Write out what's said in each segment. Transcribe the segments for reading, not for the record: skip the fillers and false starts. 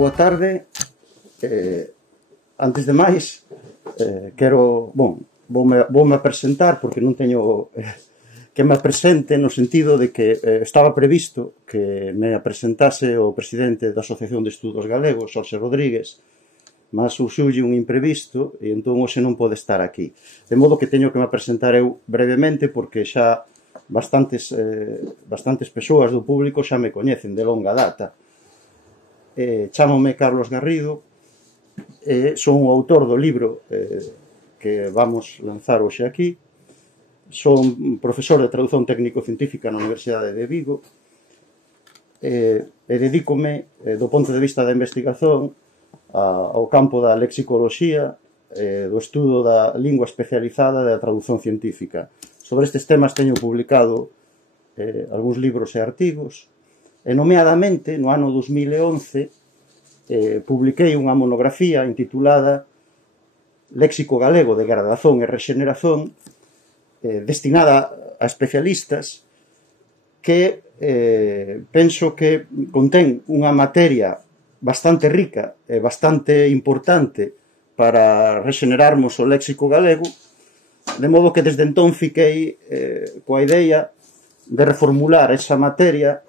Boa tarde. Antes de máis, quero, voume presentar porque non teño que me presente no sentido de que estaba previsto que me presentase o presidente da Asociación de Estudos Galegos, Xorxe Rodríguez, mas surxiulle un imprevisto e entón hoxe non pode estar aquí. De modo que teño que me presentar eu brevemente porque xa bastantes persoas do público xa me coñecen de longa data. Chámome Carlos Garrido, son o autor do libro que vamos lanzar hoxe aquí. Son profesor de traducción técnico-científica na Universidade de Vigo e dedícome, do ponto de vista da investigación, ao campo da lexicoloxía, do estudo da lingua especializada e da traducción científica. Sobre estes temas teño publicado algúns libros e artigos e, nomeadamente, no ano 2011 publiquei unha monografía intitulada Léxico galego, degradación e rexeneración, destinada a especialistas que penso que contén unha materia bastante rica e bastante importante para rexenerarmos o léxico galego, de modo que desde entón fiquei coa idea de reformular esa materia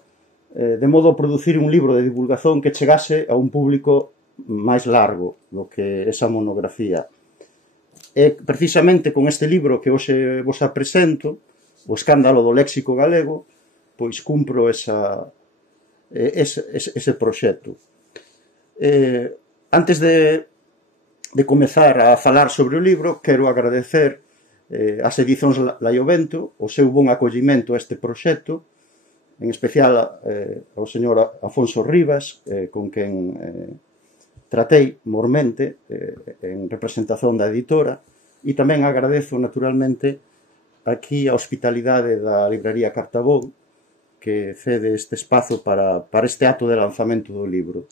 de modo a producir un libro de divulgación que chegase a un público máis largo do que esa monografía. E precisamente con este libro que hoxe vos apresento, O escándalo do léxico galego, pois cumpro ese proxecto. Antes de comezar a falar sobre o libro, quero agradecer ás edicións Laiovento o seu bon acollimento a este proxecto, en especial ao señor Afonso Rivas, con quen tratei mormente en representación da editora, e tamén agradezo naturalmente aquí a hospitalidade da libraría Cartabón, que cede este espazo para este acto de lanzamento do libro.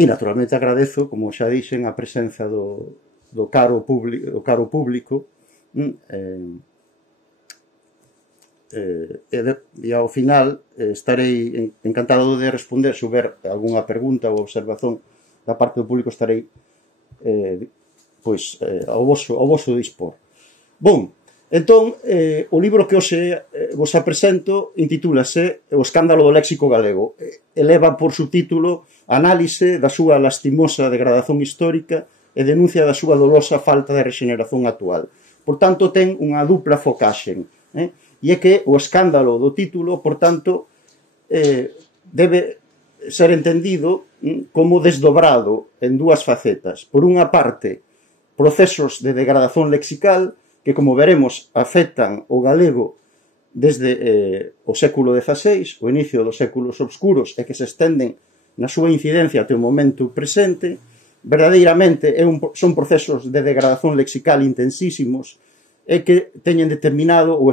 E naturalmente agradezo, como xa dixen, a presenza do caro público, e ao final estarei encantado de responder. Se houver algunha pregunta ou observación da parte do público, estarei ao voso dispor. Bon, entón, o libro que hoxe vos apresento intitúlase O escándalo do léxico galego. Eleva por subtítulo Análise da súa lastimosa degradación histórica e denuncia da súa dolosa falta de rexeneración actual. Por tanto, ten unha dupla focaxe, e é que o escándalo do título, por tanto, debe ser entendido como desdobrado en dúas facetas. Por unha parte, procesos de degradación lexical que, como veremos, afectan o galego desde o século XVI, o inicio dos séculos obscuros, e que se estenden na súa incidencia até o momento presente. Verdadeiramente son procesos de degradación lexical intensísimos e que teñen determinado o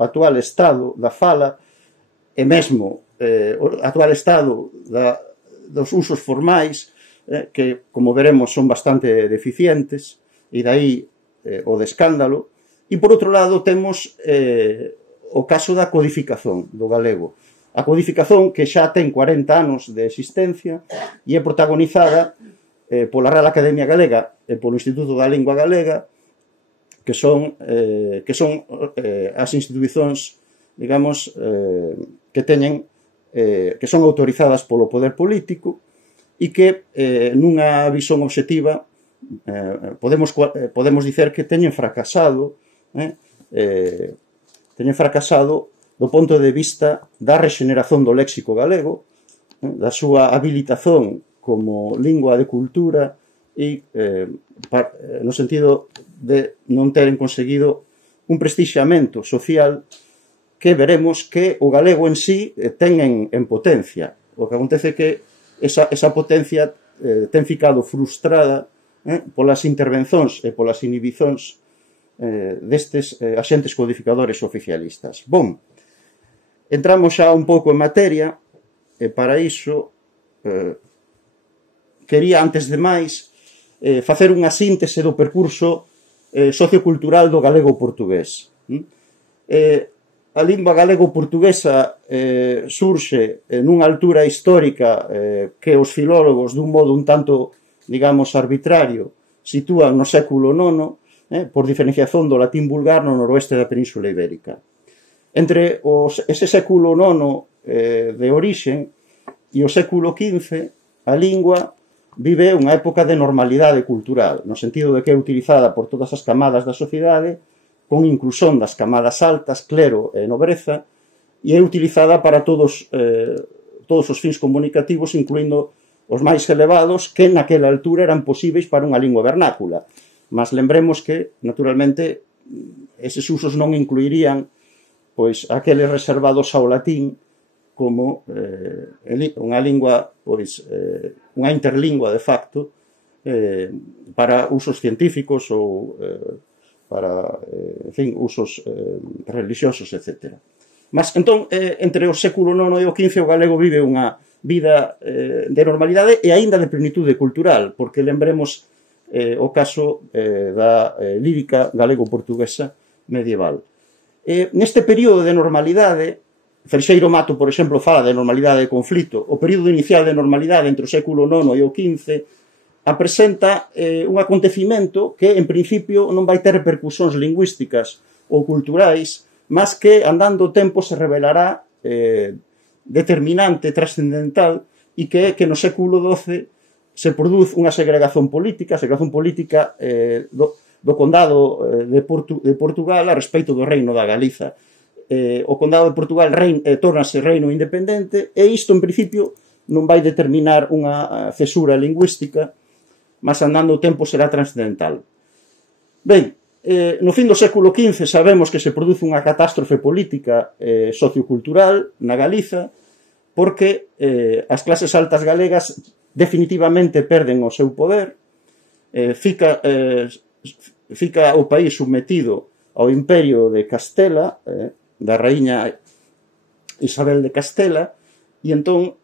actual estado da fala e mesmo o actual estado dos usos formais, que, como veremos, son bastante deficientes, e dai o de escándalo. E, por outro lado, temos o caso da codificación do galego. A codificación que xa ten 40 anos de existencia e é protagonizada pola Real Academia Galega e polo Instituto da Lingua Galega, que son as institucións, digamos, que son autorizadas polo poder político e que, nunha visión obxectiva, podemos dicer que teñen fracasado do ponto de vista da rexeneración do léxico galego, da súa habilitación como lingua de cultura e no sentido de non teren conseguido un prestixiamento social que veremos que o galego en sí ten en potencia. O que acontece é que esa potencia ten ficado frustrada polas intervencións e polas inhibicións destes axentes codificadores oficialistas. Bon, entramos xa un pouco en materia e para iso quería, antes de máis, facer unha síntese do percurso sociocultural do galego portugués. a lingua galego-portuguesa surxe nunha altura histórica que os filólogos dun modo un tanto, digamos, arbitrario sitúan no século IX, por diferenciación do latín vulgar no noroeste da Península Ibérica. Entre ese século IX de orixen e o século XV, a lingua vive unha época de normalidade cultural, no sentido de que é utilizada por todas as camadas da sociedade, con inclusión das camadas altas, clero e nobreza, e é utilizada para todos os fins comunicativos, incluindo os máis elevados, que naquela altura eran posíveis para unha lingua vernácula. Mas lembremos que, naturalmente, eses usos non incluirían pois aqueles reservados ao latín como unha lingua, pois, unha interlingua de facto para usos científicos ou para, en fin, usos religiosos, etc. Mas, entón, entre o século IX e o XV o galego vive unha vida de normalidade e aínda de plenitude cultural, porque lembremos o caso da lírica galego-portuguesa medieval. Neste período de normalidade, Freixeiro Mato, por exemplo, fala de normalidade de conflito. O período inicial de normalidade entre o século IX e o XV apresenta un acontecimento que, en principio, non vai ter repercusións lingüísticas ou culturais, mas que, andando o tempo, se revelará determinante, trascendental, e que no século XII se produz unha segregación política do condado de Portugal a respecto do reino da Galiza. O condado de Portugal tórnase reino independente e isto, en principio, non vai determinar unha cesura lingüística, mas andando o tempo será transcendental. Ben, no fin do século XV sabemos que se produce unha catástrofe política sociocultural na Galiza porque as clases altas galegas definitivamente perden o seu poder, fica o país submetido ao imperio de Castela, da raíña Isabel de Castela, e entón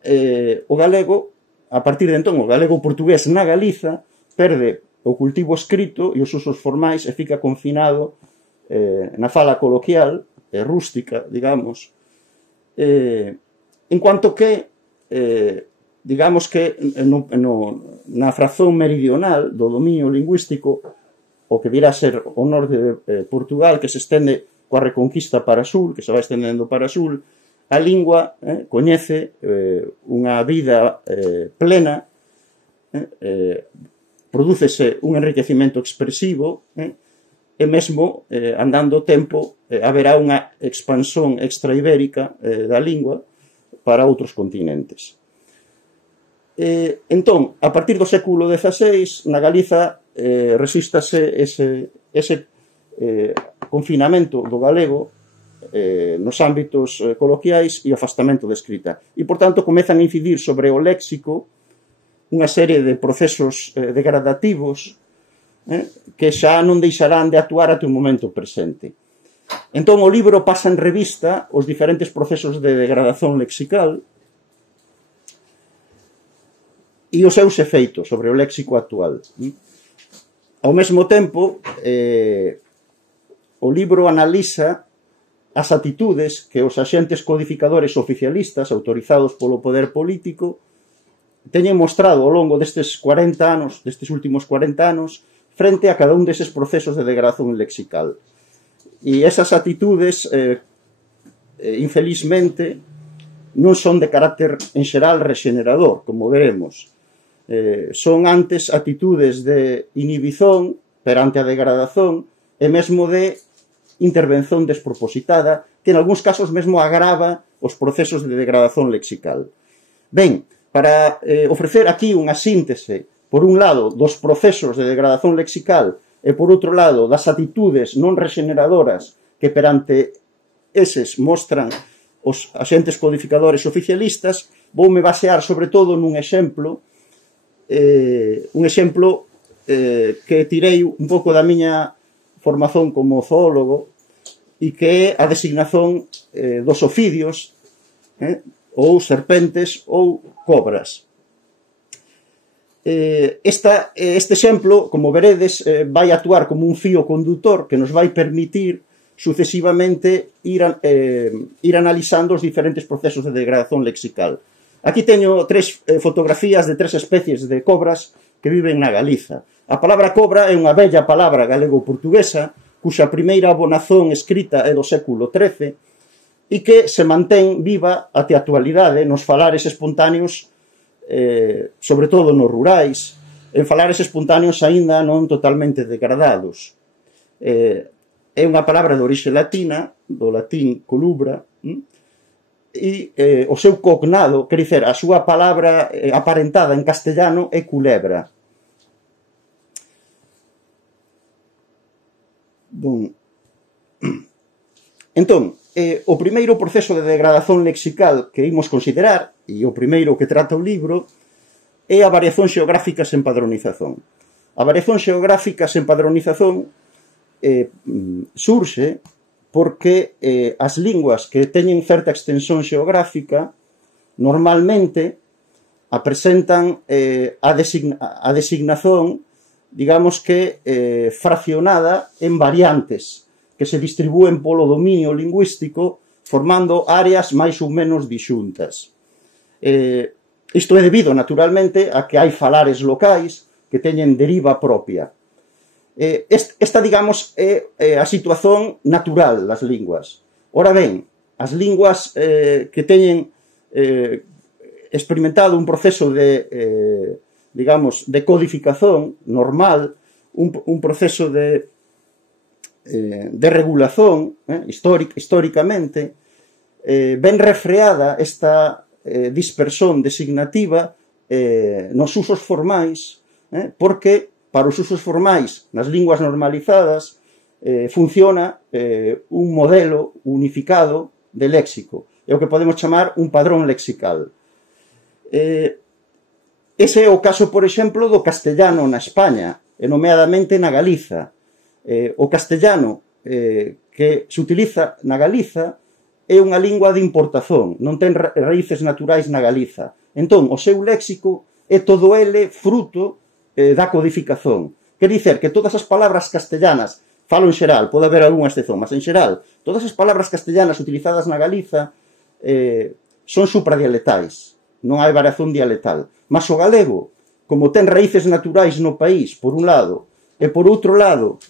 o galego, a partir de entón, o galego portugués na Galiza perde o cultivo escrito e os usos formais e fica confinado na fala coloquial, rústica, digamos, en cuanto que, digamos que na frazón meridional do dominio lingüístico, o que virá a ser o norte de Portugal, que se estende coa reconquista para sul, que se vai estendendo para sul, a lingua coñece unha vida plena, prodúcese un enriquecimento expresivo e mesmo, andando o tempo, haberá unha expansión extraibérica da lingua para outros continentes. Entón, a partir do século XVI, na Galiza resístase ese confinamento do galego nos ámbitos coloquiais e afastamento da escrita. E, por tanto, comezan a incidir sobre o léxico unha serie de procesos degradativos que xa non deixarán de actuar até o momento presente. Entón, o libro pasa en revista os diferentes procesos de degradación lexical e os seus efeitos sobre o léxico actual. Ao mesmo tempo, o libro analiza as atitudes que os axentes codificadores oficialistas autorizados polo poder político teñen mostrado ao longo destes 40 anos, destes últimos 40 anos, frente a cada un deses procesos de degradación lexical. E esas atitudes, infelizmente, non son de carácter, en xeral, rexenerador, como veremos. Son antes atitudes de inhibición perante a degradación e mesmo de intervención despropositada que en algúns casos mesmo agrava os procesos de degradación lexical. Ben, para ofrecer aquí unha síntese, por un lado, dos procesos de degradación lexical e, por outro lado, das atitudes non rexeneradoras que perante eses mostran os axentes codificadores oficialistas, voume basear sobre todo nun exemplo que tirei un pouco da miña formación como zoólogo e que é a designación dos ofidios ou serpentes ou cobras. Este exemplo, como veredes, vai actuar como un fío condutor que nos vai permitir sucesivamente ir analizando os diferentes procesos de degradación lexical. Aquí teño tres fotografías de tres especies de cobras que viven na Galiza. A palabra cobra é unha bella palabra galego-portuguesa cuxa primeira abonazón escrita é do século XIII e que se mantén viva até a actualidade nos falares espontáneos, sobre todo nos rurais, en falares espontáneos aínda non totalmente degradados. É unha palabra de orixe latina, do latín colubra, e o seu cognado, quer dizer, a súa palabra aparentada en castellano é culebra. Bon. Entón, o primeiro proceso de degradación lexical que imos considerar, e o primeiro que trata o libro, é a variación xeográfica sen padronización. A variación xeográfica sen padronización surxe porque as linguas que teñen certa extensión xeográfica normalmente apresentan a designación, digamos que fraccionada en variantes que se distribúen polo dominio lingüístico formando áreas máis ou menos disxuntas. Isto é debido, naturalmente, a que hai falares locais que teñen deriva propia. Esta, digamos, é a situación natural das linguas. Ora ben, as linguas que teñen experimentado un proceso de, digamos, de codificación normal, un proceso de regulación históricamente, ben refreada esta dispersión designativa nos usos formais, porque para os usos formais nas linguas normalizadas funciona un modelo unificado de léxico. É o que podemos chamar un padrón lexical. Ese é o caso, por exemplo, do castellano na España, e nomeadamente na Galiza. O castellano que se utiliza na Galiza é unha lingua de importación, non ten raíces naturais na Galiza. Entón, o seu léxico é todo ele fruto da codificación. Quer dicer que todas as palabras castellanas, falo en xeral, pode haber algunha excepción, mas en xeral, todas as palabras castellanas utilizadas na Galiza son supradialetais, non hai variación dialetal. Mas o galego, como ten raíces naturais no país, por un lado, e por outro lado,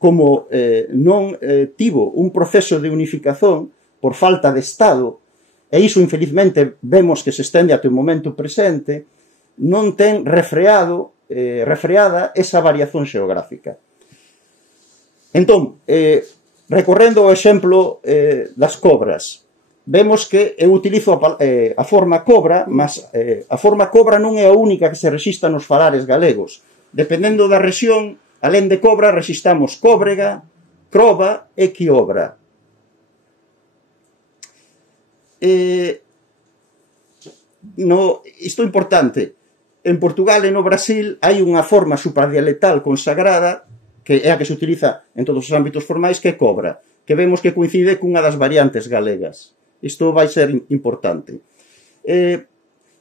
como non tivo un proceso de unificación por falta de Estado, e iso infelizmente vemos que se estende até o momento presente, non ten refreada esa variación xeográfica. Entón, recorrendo o exemplo das cobras, vemos que eu utilizo a forma cobra, mas a forma cobra non é a única que se rexistra nos falares galegos. Dependendo da rexión, alén de cobra, rexistramos cóbrega, croba e quiobra. Isto é importante. En Portugal e no Brasil hai unha forma supradialetal consagrada, que é a que se utiliza en todos os ámbitos formais, que é cobra, que vemos que coincide cunha das variantes galegas. Isto vai ser importante.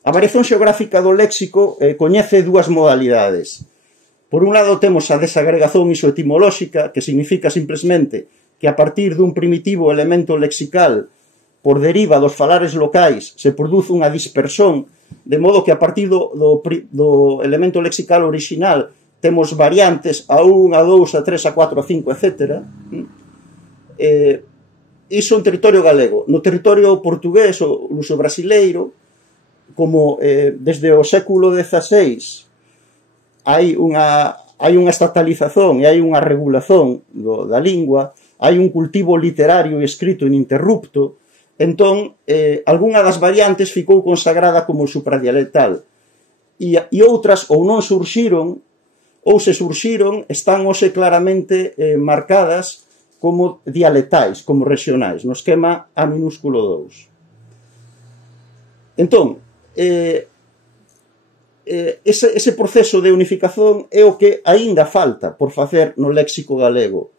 A variación xeográfica do léxico coñece dúas modalidades. Por un lado temos a desagregación isoetimolóxica, que significa simplemente que a partir dun primitivo elemento lexical por deriva dos falares locais se produce unha dispersión, de modo que a partir do elemento lexical original temos variantes a 1, a 2, a 3, a 4, a 5, etc. Iso en territorio galego. No territorio portugués ou luso brasileiro, como desde o século XVI hai unha estatalización e hai unha regulación da lingua, hai un cultivo literario e escrito ininterrupto, entón, algunha das variantes ficou consagrada como supradialetal e outras ou non surxiron ou se surxiron están hoxe claramente marcadas como dialetais, como regionais, no esquema A minúsculo 2. Entón, ese proceso de unificación é o que aínda falta por facer no léxico galego.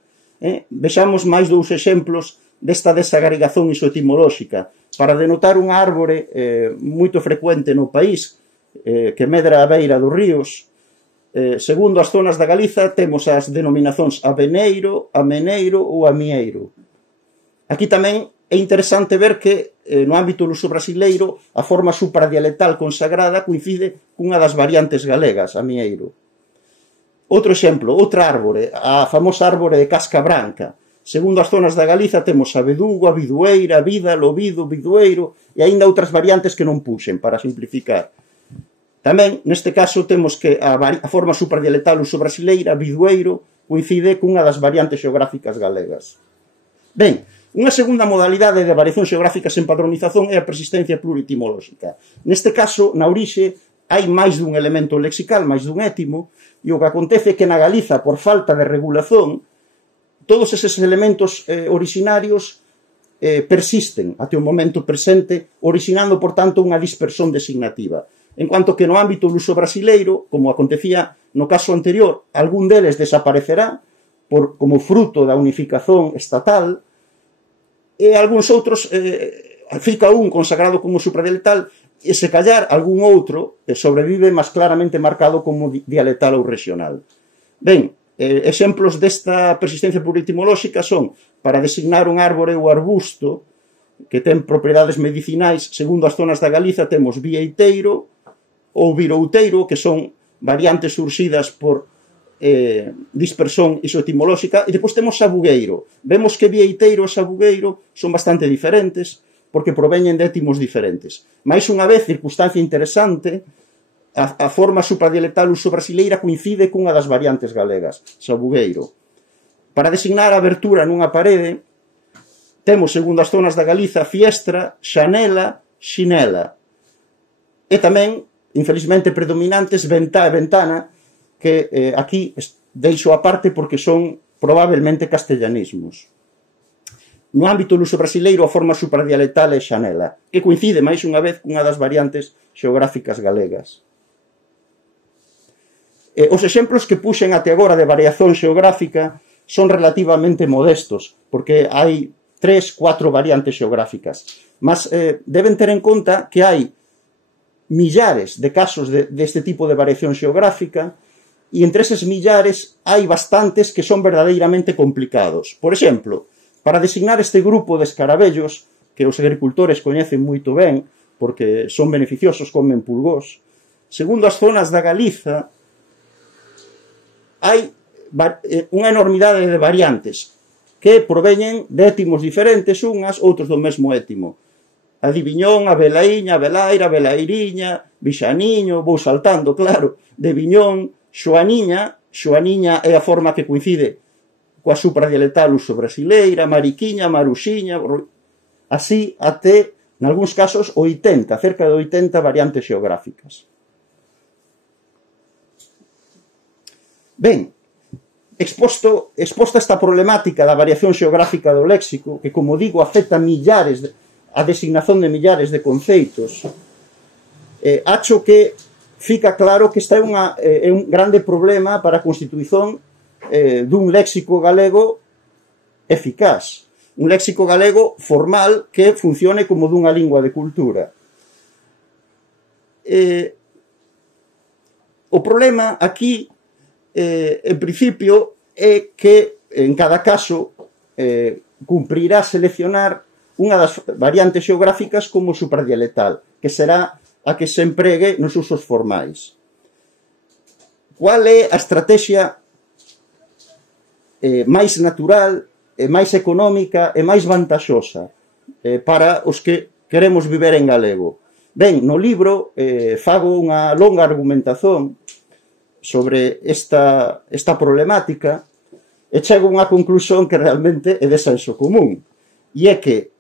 Vexamos máis dous exemplos desta desagregación isoetimolóxica para denotar unha árbore moito frecuente no país que medra a beira dos ríos Segundo as zonas da Galiza, temos as denominacións aveneiro, ameneiro ou amieiro. Aquí tamén é interesante ver que no ámbito luso brasileiro a forma supradialectal consagrada coincide cunha das variantes galegas, amieiro. Outro exemplo, outra árbore, a famosa árbore de casca branca. Segundo as zonas da Galiza temos a vedugo, a bidueira, a vida, lobido, bidueiro e aínda outras variantes que non puxen, para simplificar. Tamén, neste caso, temos que a forma supradialectal luso-brasileira, bidueiro, coincide cunha das variantes xeográficas galegas. Ben, unha segunda modalidade de variación xeográfica sen padronización é a persistencia plurietimolóxica. Neste caso, na orixe, hai máis dun elemento lexical, máis dun étimo, e o que acontece é que na Galiza, por falta de regulación, todos eses elementos orixinarios persisten até o momento presente, orixinando, por tanto, unha dispersión designativa. En cuanto que no ámbito luso brasileiro, como acontecía no caso anterior, algún deles desaparecerá como fruto da unificación estatal e algúns outros fica un consagrado como supradialectal e se callar algún outro sobrevive máis claramente marcado como dialectal ou regional. Ben, exemplos desta persistencia plurietimolóxica son para designar un árbore ou arbusto que ten propiedades medicinais, segundo as zonas da Galiza temos vieiteiro ou virouteiro, que son variantes surxidas por dispersión isoetimolóxica, e depois temos sabugueiro. Vemos que vieiteiro e sabugueiro son bastante diferentes, porque proveñen de étimos diferentes. Mais unha vez, circunstancia interesante, a forma supradialectal luso-brasileira coincide cunha das variantes galegas, sabugueiro. Para designar a abertura nunha parede, temos, segundo as zonas da Galiza, fiestra, xanela, xinela. E tamén, infelizmente predominantes, ventá e ventana, que aquí deixo aparte porque son probablemente castellanismos. No ámbito luso-brasileiro, a forma supradialectal é xanela, que coincide máis unha vez cunha das variantes xeográficas galegas. Os exemplos que puxen até agora de variación xeográfica son relativamente modestos, porque hai 3-4 variantes xeográficas. Mas deben ter en conta que hai millares de casos deste tipo de variación xeográfica e entre eses millares hai bastantes que son verdadeiramente complicados. Por exemplo, para designar este grupo de escarabellos que os agricultores coñecen moito ben porque son beneficiosos, comen pulgós, segundo as zonas da Galiza hai unha enormidade de variantes que proveñen de étimos diferentes, unhas, outros do mesmo étimo. A diviñón, a velaíña, a velaira, a velairiña, bixaniño, vou saltando, claro, de viñón, xoaniña, xoaniña é a forma que coincide coa supradialectal luso-brasileira, mariquiña, maruxiña, así até, nalgúns casos, 80, cerca de 80 variantes xeográficas. Ben, exposta esta problemática da variación xeográfica do léxico, que, como digo, afecta a designación de millares de conceitos, acho que fica claro que esta é un grande problema para a constitución dun léxico galego eficaz, un léxico galego formal que funcione como dunha lingua de cultura. O problema aquí, en principio, é que en cada caso cumprirá seleccionar unha das variantes xeográficas como supradialectal, que será a que se empregue nos usos formais. Qual é a estrategia máis natural, máis económica e máis vantaxosa para os que queremos viver en galego? Ben, no libro fago unha longa argumentación sobre esta problemática e chego a unha conclusión que realmente é de senso común. E é que,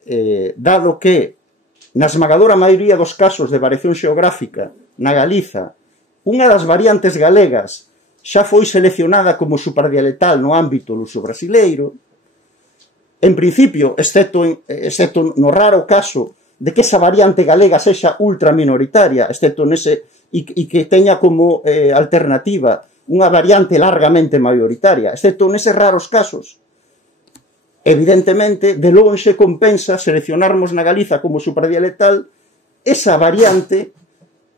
dado que na esmagadora maioría dos casos de variación xeográfica na Galiza, unha das variantes galegas xa foi seleccionada como supradialectal no ámbito luso-brasileiro, en principio, excepto no raro caso de que esa variante galega sexa ultraminoritaria, excepto nese, e que teña como alternativa unha variante largamente maioritaria, excepto neses raros casos, evidentemente, de lonxe compensa seleccionarmos na Galiza como supradialectal esa variante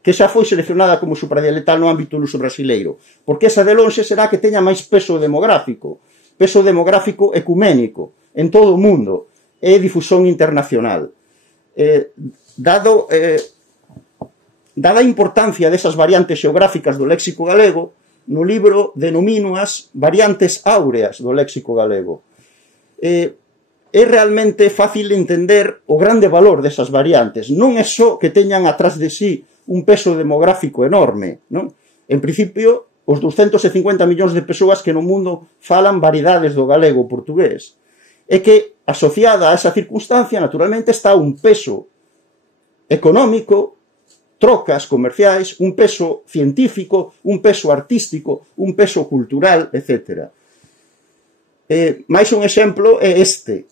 que xa foi seleccionada como supradialectal no ámbito luso brasileiro, porque esa de lonxe será que teña máis peso demográfico ecuménico en todo o mundo e difusón internacional. Dada a importancia desas variantes xeográficas do léxico galego, no libro denomino as variantes áureas do léxico galego. É realmente fácil entender o grande valor desas variantes. Non é só que teñan atrás de sí un peso demográfico enorme, non? En principio, os 250 millóns de persoas que no mundo falan variedades do galego portugués. É que, asociada a esa circunstancia, naturalmente, está un peso económico, trocas comerciais, un peso científico, un peso artístico, un peso cultural, etc. Mais un exemplo é este.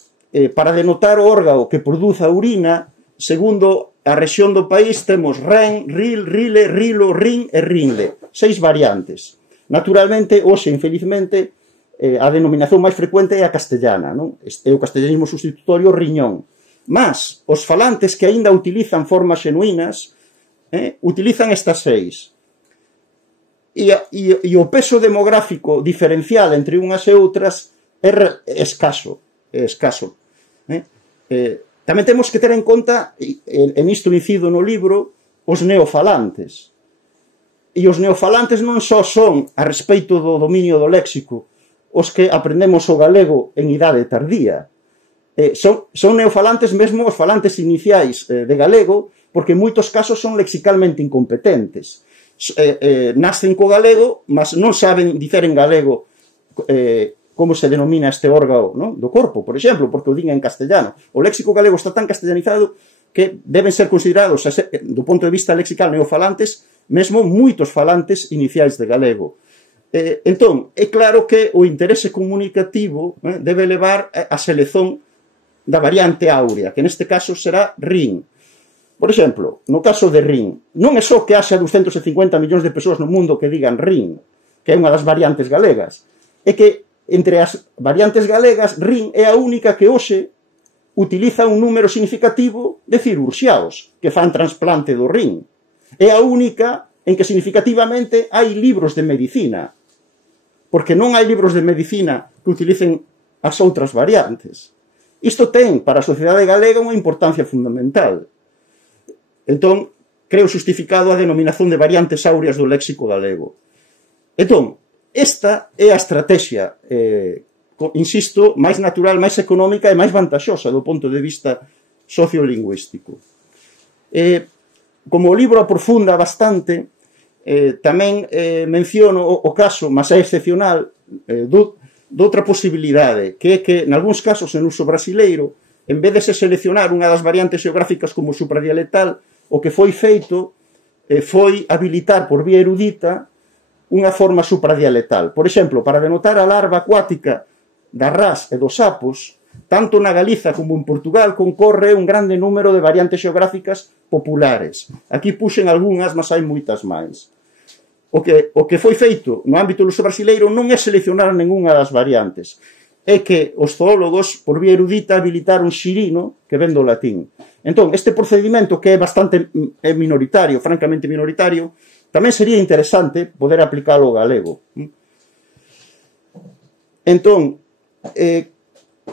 Para denotar o órgano que produza a urina, segundo a rexión do país, temos ren, ril, rile, rilo, rin e rinle. 6 variantes. Naturalmente, hoxe, infelizmente, a denominación máis frecuente é a castellana, non? É o castellanismo sustitutorio riñón. Mas, os falantes que aínda utilizan formas xenuínas, utilizan estas 6. E o peso demográfico diferencial entre unhas e outras é escaso. Tamén temos que ter en conta, e nisto incido no libro, os neofalantes. E os neofalantes non só son, a respeito do dominio do léxico, os que aprendemos o galego en idade tardía. Son neofalantes mesmo os falantes iniciais de galego, porque en moitos casos son lexicalmente incompetentes. Nacen co galego, mas non saben dicer en galego como se denomina este órgano, non? Do corpo, por exemplo, porque o din en castellano. O léxico galego está tan castellanizado que deben ser considerados, do punto de vista lexical, neofalantes, mesmo moitos falantes iniciais de galego. Entón, é claro que o interese comunicativo debe levar a selección da variante áurea, que neste caso será rin. Por exemplo, no caso de rin, non é só que haxa 250 millóns de persoas no mundo que digan rin, que é unha das variantes galegas, é que entre as variantes galegas, rin é a única que hoxe utiliza un número significativo de cirurxiaos que fan trasplante do rin. É a única en que significativamente hai libros de medicina, porque non hai libros de medicina que utilicen as outras variantes. Isto ten para a sociedade galega unha importancia fundamental. Entón, creo justificado a denominación de variantes áureas do léxico galego. Entón, esta é a estrategia, insisto, máis natural, máis económica e máis vantaxosa do ponto de vista sociolingüístico. Como o libro aprofunda bastante, tamén menciono o caso, mas é excepcional, doutra posibilidade, que é que, nalgúns casos, en uso brasileiro, en vez de se seleccionar unha das variantes geográficas como supradialectal, o que foi feito foi habilitar por vía erudita unha forma supradialectal. Por exemplo, para denotar a larva acuática da ras e dos sapos, tanto na Galiza como en Portugal concorre un grande número de variantes xeográficas populares. Aquí puxen algunhas, mas hai moitas máis. O que foi feito no ámbito luso brasileiro non é seleccionar ningunha das variantes, é que os zoólogos, por vía erudita, habilitaron xirino, que ven do latín. Entón, este procedimento, que é bastante minoritario, francamente minoritario, tamén sería interesante poder aplicalo ao galego. Entón,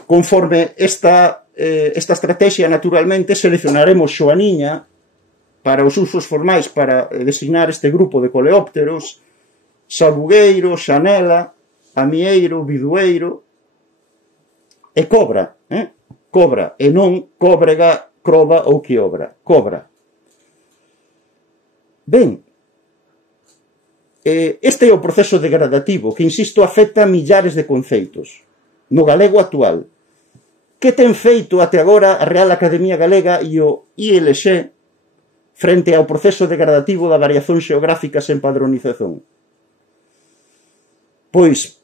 conforme esta estrategia, naturalmente, seleccionaremos xoaniña para os usos formais para designar este grupo de coleópteros, sabugueiro, xanela, amieiro, bidueiro e cobra. Cobra, e non cóbrega, croba ou quiobra. Cobra. Ben, este é o proceso degradativo que, insisto, afecta a millares de conceitos no galego actual. Que ten feito até agora a Real Academia Galega e o ILX frente ao proceso degradativo da variación xeográfica sen padronización? Pois,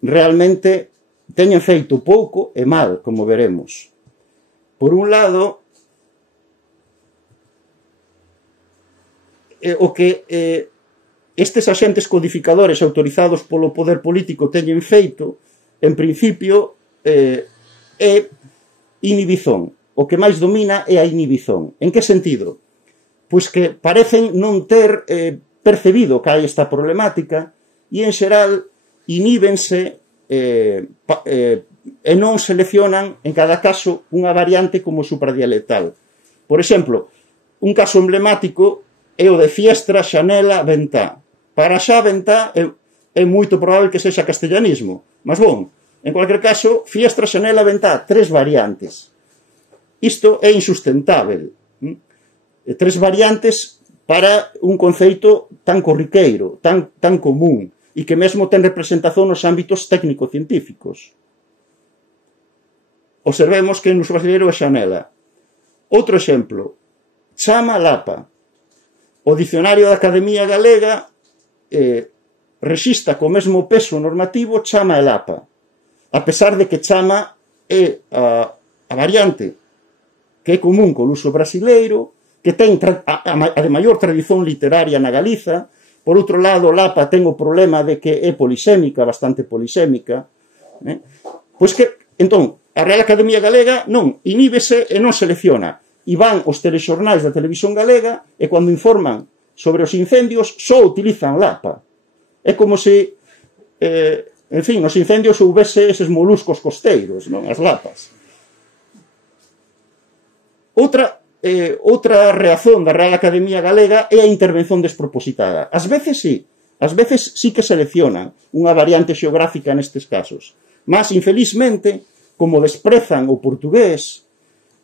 realmente, teñen feito pouco e mal, como veremos. Por un lado, o que estes axentes codificadores autorizados polo poder político teñen feito, en principio, é inhibizón. O que máis domina é a inhibizón. En que sentido? pois que parecen non ter percebido que hai esta problemática e, en xeral, inhíbense e non seleccionan, en cada caso, unha variante como supradialectal. Por exemplo, un caso emblemático é o de Fiestra, Xanela, Ventá. Para xa Ventá é moito probable que sexa castellanismo. Mas, bon, en cualquier caso, Fiestra, Xanela, Ventá, 3 variantes. Isto é insustentável. 3 variantes para un conceito tan corriqueiro, tan común, e que mesmo ten representación nos ámbitos técnico-científicos. Observemos que no uso brasileiro é Xanela. Outro exemplo, Chama, Lapa. O dicionario da Academia Galega rexista co mesmo peso normativo Chama e Lapa, a pesar de que Chama é a variante que é común co uso brasileiro, que ten a de maior tradición literaria na Galiza. Por outro lado, Lapa ten o problema de que é polisémica, bastante polisémica. Pois que, entón, a Real Academia Galega non inhíbese e non selecciona. E van os telexornais da televisión galega e cando informan sobre os incendios só utilizan Lapa. É como se, en fin, nos incendios houvese eses moluscos costeiros, non? As lapas. Outra reacción da Real Academia Galega é a intervención despropositada. Ás veces sí que seleccionan unha variante xeográfica nestes casos. Mas, infelizmente, como desprezan o portugués,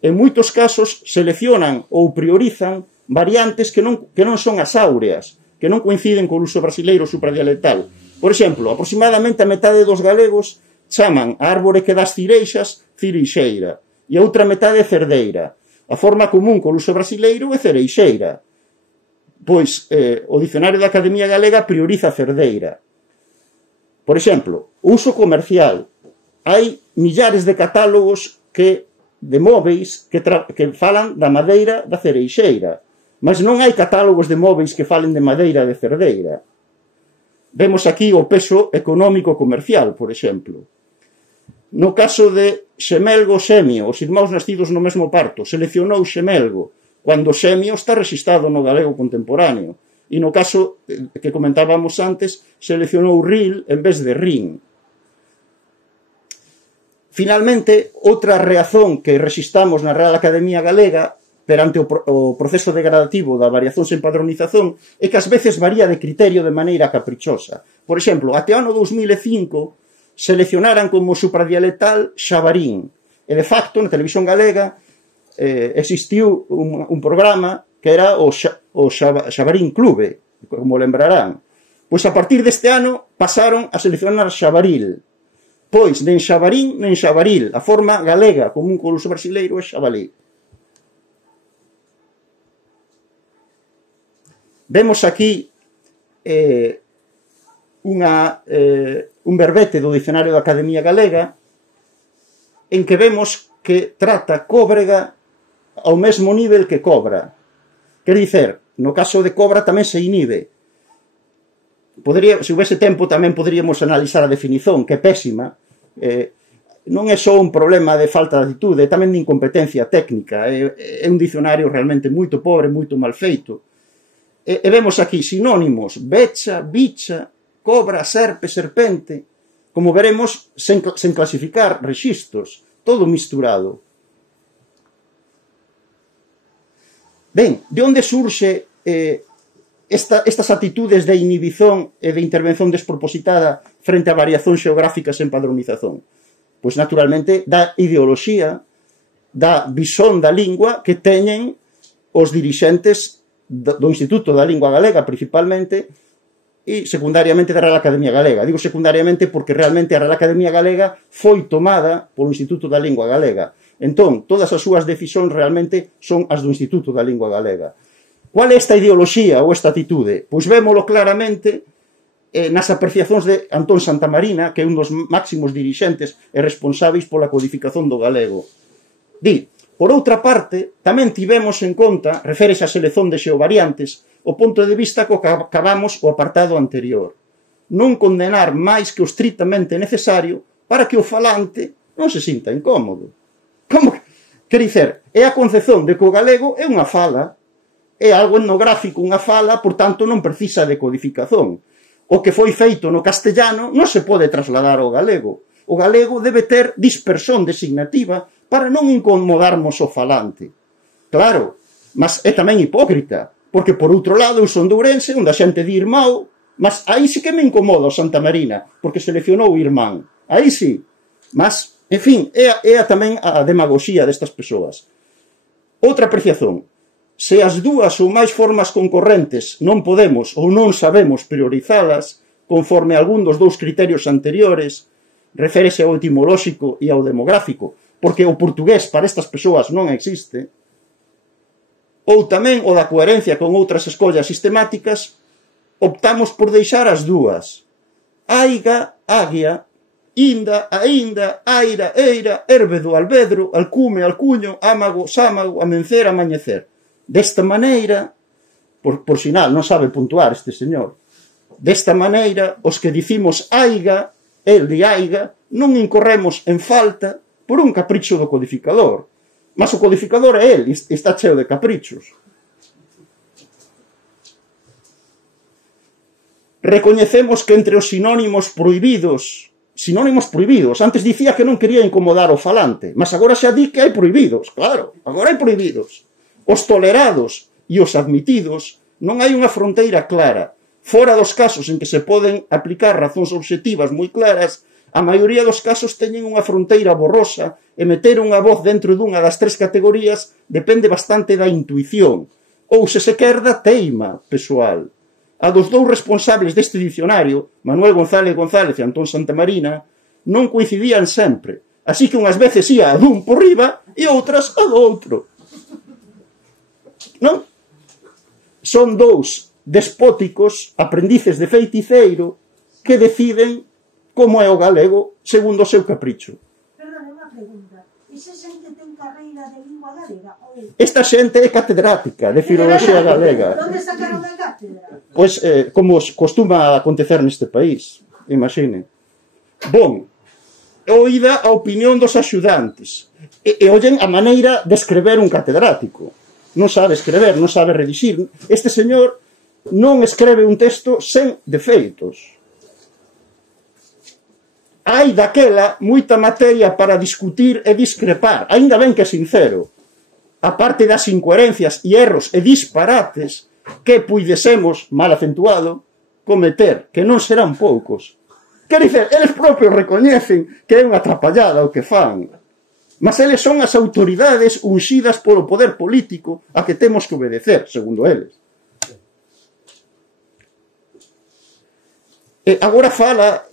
en moitos casos seleccionan ou priorizan variantes que non son as áureas, que non coinciden co uso brasileiro supradialectal. Por exemplo, aproximadamente a metade dos galegos chaman a árbore que das cireixas cireixeira e a outra metade cerdeira. A forma común co uso brasileiro é cereixeira. Pois o dicionario da Academia Galega prioriza cerdeira. Por exemplo, o uso comercial. Hai millares de catálogos de móveis que falan da madeira da cereixeira, mas non hai catálogos de móveis que falen de madeira de cerdeira. Vemos aquí o peso económico comercial, por exemplo. No caso de Xemelgo, Xemio, os irmáns nascidos no mesmo parto, seleccionou Xemelgo, cando Xemio está rexistrado no galego contemporáneo. E no caso que comentábamos antes, seleccionou Ril en vez de Rin. Finalmente, outra reacción que rexistamos na Real Academia Galega perante o proceso degradativo da variación sen padronización é que ás veces varía de criterio de maneira caprichosa. Por exemplo, até o ano 2005 seleccionaran como supradialectal Xabarín. E, de facto, na televisión galega existiu un programa que era o Xabarín Clube, como lembrarán. Pois a partir deste ano pasaron a seleccionar Xabaril. Pois, nen Xabarín, nen Xabaril. A forma galega común co uso brasileiro é Xabalí. Vemos aquí un verbete do dicionario da Academia Galega en que vemos que trata cóbrega ao mesmo nivel que cobra. Quer dicer, no caso de cobra tamén se inhibe. Se houvese tempo tamén poderíamos analizar a definición, que é pésima. Non é só un problema de falta de atitude, é tamén de incompetencia técnica. É un dicionario realmente moito pobre, moito mal feito. E vemos aquí sinónimos: becha, bicha, cobra, serpe, serpente. Como veremos, sen clasificar rexistros, todo misturado. Ben, de onde surxe estas actitudes de inhibición e de intervención despropositada frente a variación xeográfica sen padronización? Pois, naturalmente, da ideoloxía, da visón da lingua que teñen os dirixentes do Instituto da Lingua Galega, principalmente, e secundariamente da Real Academia Galega. Digo secundariamente porque realmente a Real Academia Galega foi tomada polo Instituto da Lingua Galega. Entón, todas as súas decisións realmente son as do Instituto da Lingua Galega. Qual é esta ideoloxía ou esta atitude? Pois vémolo claramente nas apreciacións de Antón Santamarina, que é un dos máximos dirixentes e responsáveis pola codificación do galego. Di: por outra parte, tamén tivemos en conta, reférese á selección de xeovariantes, o punto de vista co que acabamos o apartado anterior. Non condenar máis que o estritamente necesario para que o falante non se sinta incómodo. Como? Quer dizer, é a concepción de que o galego é unha fala é algo etnográfico, unha fala, por tanto non precisa de codificación. O que foi feito no castellano non se pode trasladar ao galego. O galego debe ter dispersión designativa para non incomodarmos o falante. Claro, mas é tamén hipócrita, porque por outro lado eu son de Ourense, onde a xente di irmão, mas aí sí que me incomoda o Santa Marina, porque seleccionou o irmán. Aí sí. Mas, en fin, é tamén a demagoxía destas persoas. Outra apreciación. Se as dúas ou máis formas concorrentes non podemos ou non sabemos priorizalas conforme algún dos dous criterios anteriores, reférese ao etimolóxico e ao demográfico, porque o portugués para estas persoas non existe, ou tamén o da coherencia con outras escollas sistemáticas, optamos por deixar as dúas. Aiga, águia, inda, aínda, aira, eira, érbedo, albedro, alcume, alcuño, ámago, sámago, amencer, amañecer. Desta maneira, por sinal, non sabe puntuar este señor, desta maneira, os que dicimos aiga, el de aiga, non incorremos en falta por un capricho do codificador. Mas o codificador é el, está cheo de caprichos. Recoñecemos que entre os sinónimos prohibidos, antes dicía que non quería incomodar o falante, mas agora xa di que hai prohibidos, claro, agora hai prohibidos. Os tolerados e os admitidos non hai unha fronteira clara. Fora dos casos en que se poden aplicar razóns obxectivas moi claras, a maioría dos casos teñen unha fronteira borrosa e meter unha voz dentro dunha das tres categorías depende bastante da intuición, ou se quer da teima persoal. A dos dous responsables deste dicionario, Manuel González González e Antón Santamarina, non coincidían sempre, así que unhas veces ia a dun por riba e outras a do outro. Non? Son dous despóticos aprendices de feiticeiro que deciden como é o galego segundo o seu capricho. Perdón, unha pregunta. Esa xente ten carreira de lingua galega? Esta xente é catedrática de filoloxía galega. Onde sacaron a cátedra? Pois, como costuma acontecer neste país, imaginen. Bon, oída a opinión dos axudantes. E ollen a maneira de escrever un catedrático. Non sabe escrever, non sabe redixir. Este señor non escreve un texto sen defeitos. Hai daquela moita materia para discutir e discrepar, aínda ben que é sincero. A parte das incoherencias e erros e disparates que puidesemos, mal acentuado, cometer, que non serán poucos. Quer dizer, eles propios recoñecen que é unha atrapallada o que fan. Mas eles son as autoridades unxidas polo poder político a que temos que obedecer, segundo eles. Agora fala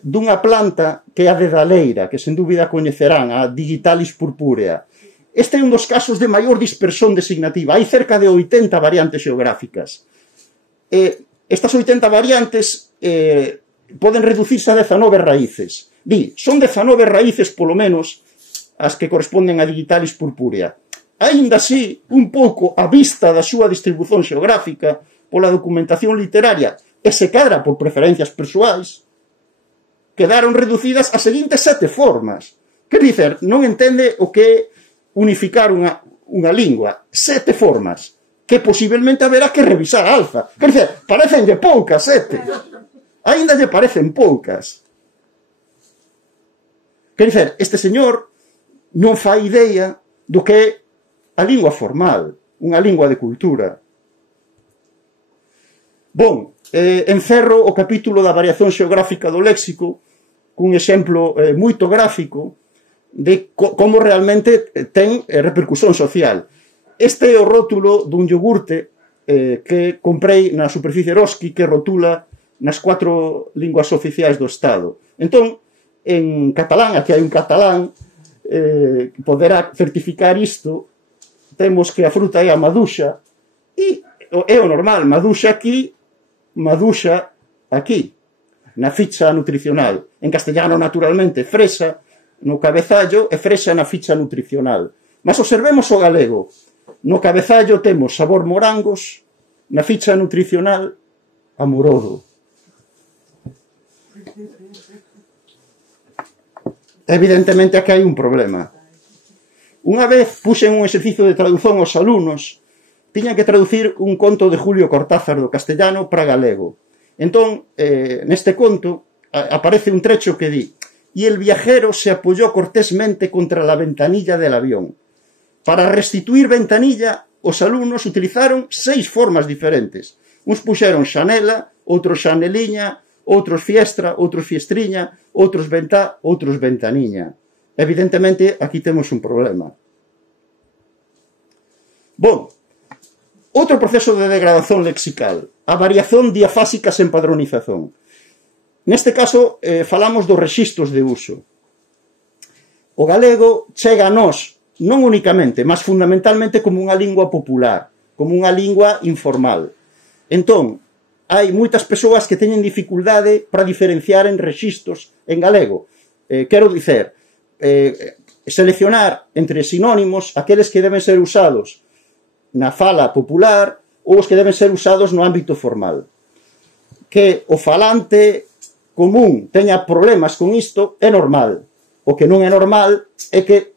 dunha planta que é a dedaleira, que sen dúbida coñecerán, a Digitalis purpúrea. Este é un dos casos de maior dispersión designativa. Hai cerca de 80 variantes xeográficas. Estas 80 variantes poden reducirse a 19 raíces. Son 19 raíces, polo menos, as que corresponden a Digitalis purpúrea. Aínda así, un pouco a vista da súa distribución xeográfica, pola documentación literaria, e se cadra por preferencias persoais, quedaron reducidas as seguintes 7 formas. Quer dizer, non entende o que é unificar unha lingua. 7 formas, que posiblemente haberá que revisar a alza. Quer dizer, parecenlle poucas, 7. Ainda lle parecen poucas. Quer dizer, este señor non fai idea do que é a lingua formal, unha lingua de cultura. Bon, encerro o capítulo da variación xeográfica do léxico cun exemplo moito gráfico de como realmente ten repercusión social. Este é o rótulo dun iogurte que comprei na superficie Eroski que rotula nas 4 linguas oficiais do Estado. Entón, en catalán, aquí hai un catalán, poderá certificar isto, temos que a fruta é a maduxa, e é o normal, maduxa aquí, maduxa aquí, na ficha nutricional. En castellano, naturalmente, fresa no cabezallo e fresa na ficha nutricional. Mas observemos o galego. No cabezallo temos sabor morangos, na ficha nutricional, amorodo. Evidentemente, aquí hai un problema. Unha vez puxen un exercicio de traducción aos alumnos tiñan que traducir un conto de Julio Cortázar do castellano para galego. Entón, neste conto aparece un trecho que di: y el viajero se apoyó cortésmente contra la ventanilla del avión. Para restituir ventanilla, os alumnos utilizaron 6 formas diferentes. Uns puxeron xanela, outros xaneliña, outros fiestra, outros fiestriña, outros ventá, outros ventaniña. Evidentemente, aquí temos un problema. Bon, outro proceso de degradación lexical, a variación diafásica sen padronización. Neste caso, falamos dos rexistros de uso. O galego chega a nós, non únicamente, mas fundamentalmente como unha lingua popular, como unha lingua informal. Entón, hai moitas persoas que teñen dificultade para diferenciar en rexistros en galego. Quero dicer, seleccionar entre sinónimos aqueles que deben ser usados na fala popular ou os que deben ser usados no ámbito formal. Que o falante común teña problemas con isto é normal. O que non é normal é que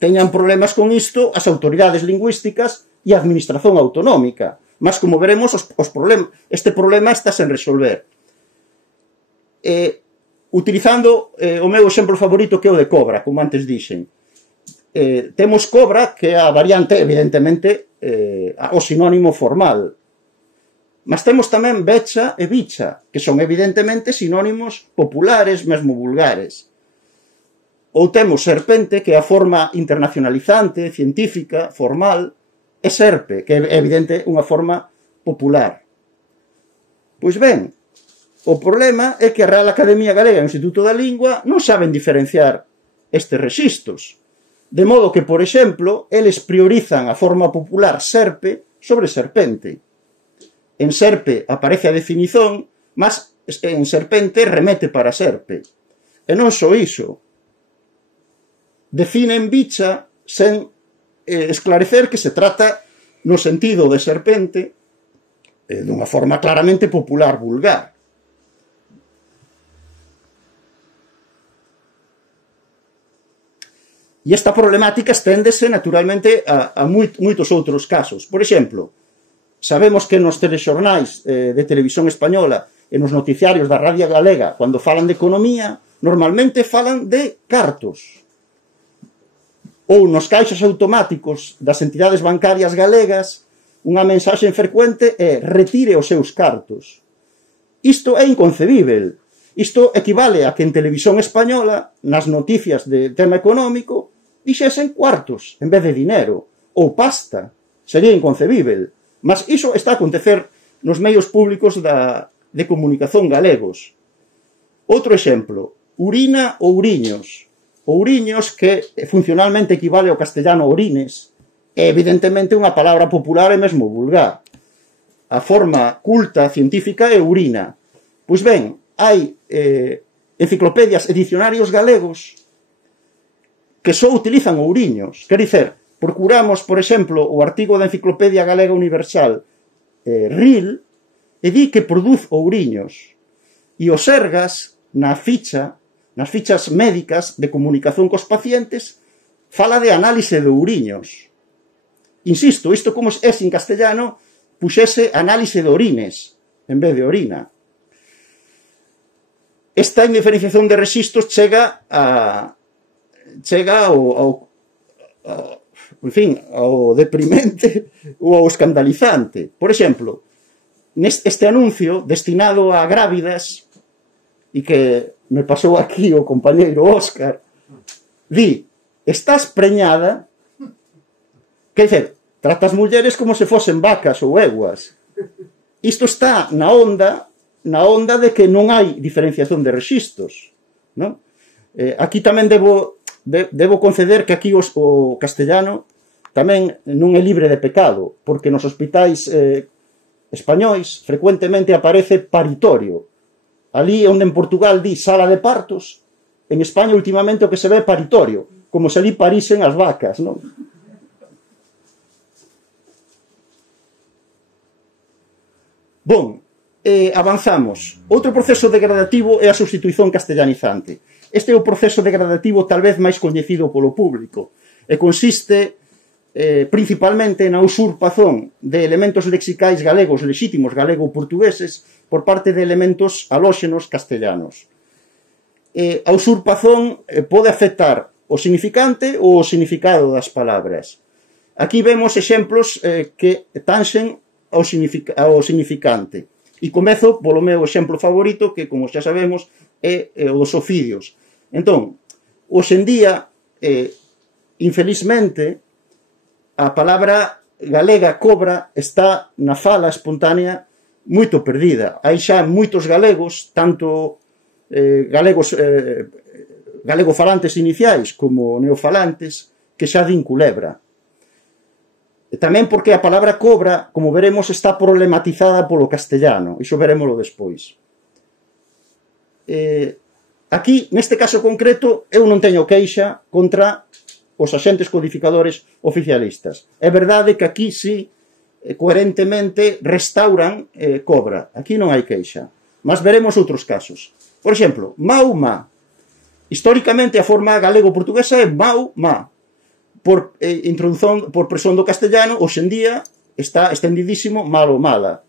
teñan problemas con isto as autoridades lingüísticas e a administración autonómica. Mas, como veremos, este problema está sen resolver. Utilizando o meu exemplo favorito, que é o de cobra, como antes dixen. Temos cobra, que é a variante, evidentemente, o sinónimo formal. Mas temos tamén becha e bicha, que son evidentemente sinónimos populares, mesmo vulgares. Ou temos serpente, que é a forma internacionalizante, científica, formal, e serpe, que é evidente unha forma popular. Pois ben, o problema é que a Real Academia Galega e o Instituto da Lingua non saben diferenciar estes rexistros. De modo que, por exemplo, eles priorizan a forma popular serpe sobre serpente. En serpe aparece a definición, mas en serpente remete para serpe. E non só iso. Definen bicha sen esclarecer que se trata no sentido de serpente dunha forma claramente popular, vulgar. E esta problemática esténdese naturalmente a moitos outros casos. Por exemplo, sabemos que nos telexornais de televisión española e nos noticiarios da Radio Galega, cando falan de economía, normalmente falan de cartos. Ou nos caixas automáticos das entidades bancarias galegas, unha mensaxe frecuente é: retire os seus cartos. Isto é inconcebível. Isto equivale a que en televisión española, nas noticias de tema económico, dixesen cuartos en vez de dinero, ou pasta. Sería inconcebível. Mas iso está a acontecer nos medios públicos de comunicación galegos. Outro exemplo, urina ou uriños. Ouriños, que funcionalmente equivale ao castellano orines, é evidentemente unha palabra popular e mesmo vulgar. A forma culta científica é urina. Pois ben, hai enciclopedias e dicionarios galegos que só utilizan ouriños. Quer dizer, procuramos, por exemplo, o artigo da Enciclopedia Galega Universal RIL e di que produz ouriños. E o Sergas, nas fichas médicas de comunicación cos pacientes, fala de análise de ouriños. Insisto, isto como é en castellano, puxese análise de orines en vez de orina. Esta indiferenciación de rexistros chega ao deprimente ou ao escandalizante. Por exemplo, este anuncio destinado a grávidas, e que me pasou aquí o compañeiro Óscar, di: estás preñada, quer dizer, trata as mulleres como se fosen vacas ou eguas. Isto está na onda de que non hai diferenciación de rexistros, non? Aquí tamén debo conceder que aquí o castellano tamén non é libre de pecado, porque nos hospitais españois frecuentemente aparece paritorio. Ali onde en Portugal di sala de partos, en España últimamente o que se ve é paritorio, como se ali parisen as vacas, non? Bon, avanzamos. Outro proceso degradativo é a substitución castellanizante. Este é o proceso degradativo tal vez máis coñecido polo público e consiste principalmente na usurpación de elementos lexicais galegos lexítimos galego-portugueses por parte de elementos alóxenos castellanos. A usurpación pode afectar o significante ou o significado das palabras. Aquí vemos exemplos que tanxen ao significante. E comezo polo meu exemplo favorito, que, como xa sabemos, é o dos oficios. Entón, hoxe en día, infelizmente, a palabra galega cobra está na fala espontánea moito perdida. Hai xa moitos galegos, tanto galegofalantes iniciais como neofalantes, que xa din culebra. E tamén porque a palabra cobra, como veremos, está problematizada polo castellano. Iso verémoslo despois. Aquí, neste caso concreto, eu non teño queixa contra os axentes codificadores oficialistas. É verdade que aquí sí, coherentemente, restauran cobra. Aquí non hai queixa. Mas veremos outros casos. Por exemplo, mau-ma. Históricamente a forma galego-portuguesa é mau-ma. Por introdución, por presión do castellano, hoxe en día está estendidísimo malo-mala.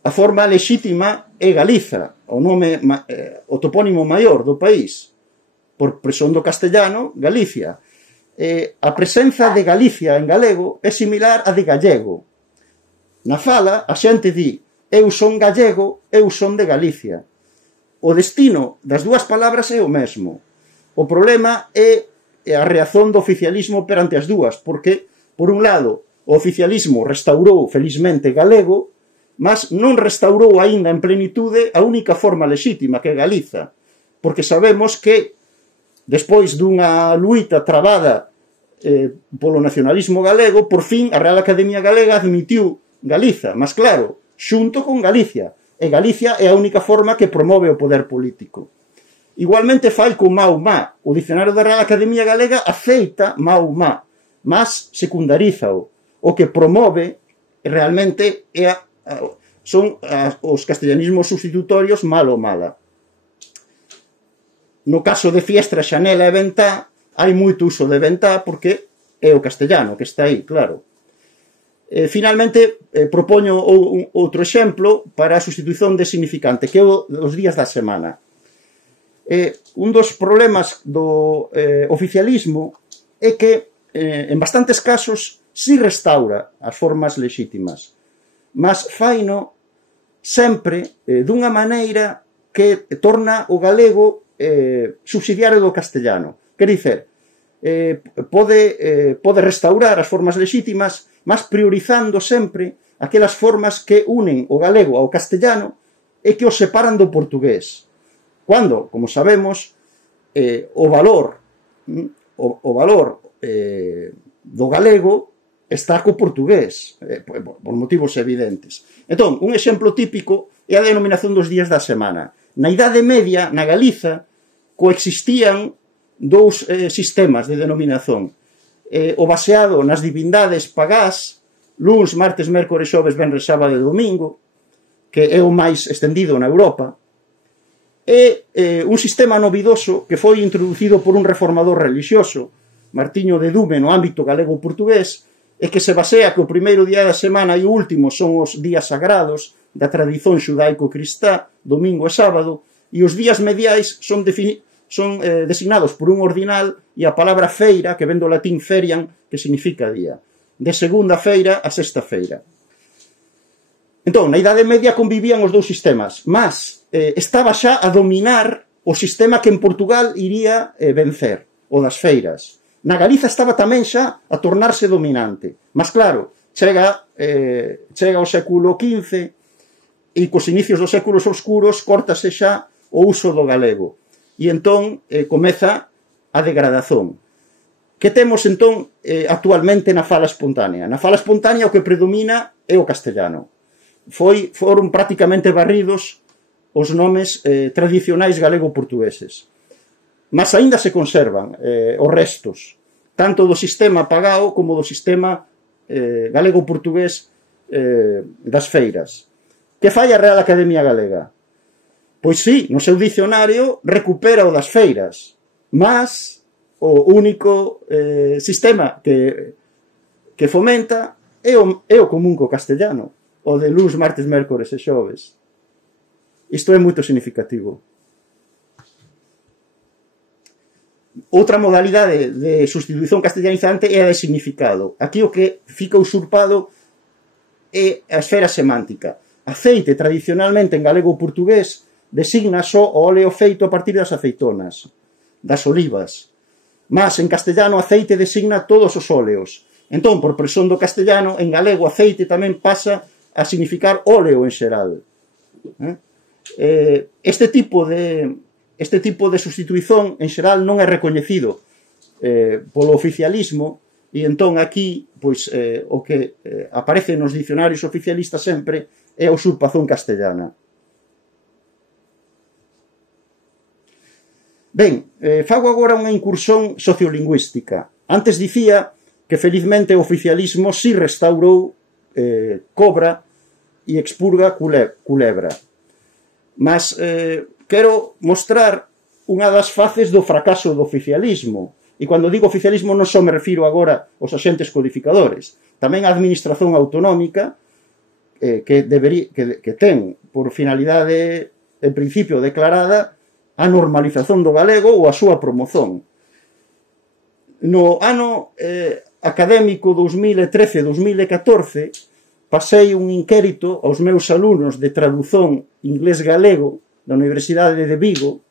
A forma lexítima é Galiza, o topónimo maior do país. Por presión do castellano, Galicia. A presenza de Galicia en galego é similar a de gallego. Na fala, a xente di eu son gallego, eu son de Galicia. O destino das dúas palabras é o mesmo. O problema é a reazón do oficialismo perante as dúas, porque, por un lado, o oficialismo restaurou, felizmente, galego, mas non restaurou aínda en plenitude a única forma lexítima, que é Galiza, porque sabemos que, despois dunha luita trabada polo nacionalismo galego, por fin a Real Academia Galega admitiu Galiza, mas claro, xunto con Galicia, e Galicia é a única forma que promove o poder político. Igualmente fai con mau-ma. O dicionario da Real Academia Galega aceita mau-ma, mas secundarízao. O que promove realmente son os castellanismos substitutorios malo-mala. No caso de Fiestra, Xanela e Ventá, hai moito uso de Ventá porque é o castellano que está aí, claro. Finalmente, propoño outro exemplo para a sustitución de significante, que é os días da semana. Un dos problemas do oficialismo é que, en bastantes casos, si restaura as formas lexítimas, mas faino sempre dunha maneira que torna o galego subsidiario do castellano. Quer dizer, pode restaurar as formas lexítimas, mas priorizando sempre aquelas formas que unen o galego ao castellano e que o separan do portugués. Cando, como sabemos, o valor do galego está co portugués, por motivos evidentes. Entón, un exemplo típico é a denominación dos días da semana. Na Idade Media, na Galiza, coexistían dous sistemas de denominación. O baseado nas divindades pagás, luns, martes, mércores, xoves, venres, sábado e domingo, que é o máis estendido na Europa, é un sistema novidoso que foi introducido por un reformador religioso, Martiño de Dume, no ámbito galego-portugués, e que se basea que o primeiro día da semana e o último son os días sagrados da tradición xudaico-cristá, domingo e sábado, e os días mediais son designados por un ordinal e a palabra feira, que ven do latín ferian, que significa día. De segunda feira a sexta feira. Entón, na Idade Media convivían os dous sistemas, mas estaba xa a dominar o sistema que en Portugal iría vencer, o das feiras. Na Galiza estaba tamén xa a tornarse dominante. Mas claro, chega ao século XV e cos inicios dos séculos oscuros cortase xa o uso do galego. E entón comeza a degradación. Que temos entón actualmente na fala espontánea? Na fala espontánea o que predomina é o castellano. Foron prácticamente barridos os nomes tradicionais galego-portugueses. Mas aínda se conservan os restos, tanto do sistema pagao como do sistema galego-portugués das feiras. Que fai a Real Academia Galega? Pois sí, no seu dicionario recupera o das feiras, mas o único sistema que fomenta é o común co castellano, o de luns, martes, mércores e xoves. Isto é moito significativo. Outra modalidade de sustitución castellanizante é a de significado. Aquí o que fica usurpado é a esfera semántica. Aceite, tradicionalmente en galego ou portugués, designa só o óleo feito a partir das aceitonas, das olivas. Mas en castellano aceite designa todos os óleos. Entón, por presión do castellano, en galego aceite tamén pasa a significar óleo en xeral. Este tipo de sustituición en xeral non é recoñecido polo oficialismo, e entón aquí pois, o que aparece nos dicionarios oficialistas sempre é a usurpación castellana. Ben, fago agora unha incursión sociolingüística. Antes dicía que felizmente o oficialismo si restaurou cobra e expurga culebra. Mas quero mostrar unha das faces do fracaso do oficialismo. E cando digo oficialismo non só me refiro agora aos axentes codificadores, tamén a administración autonómica que ten por finalidade en principio declarada a normalización do galego ou a súa promoción. No ano académico 2013-2014 pasei un inquérito aos meus alumnos de tradución inglés-galego da Universidade de Vigo,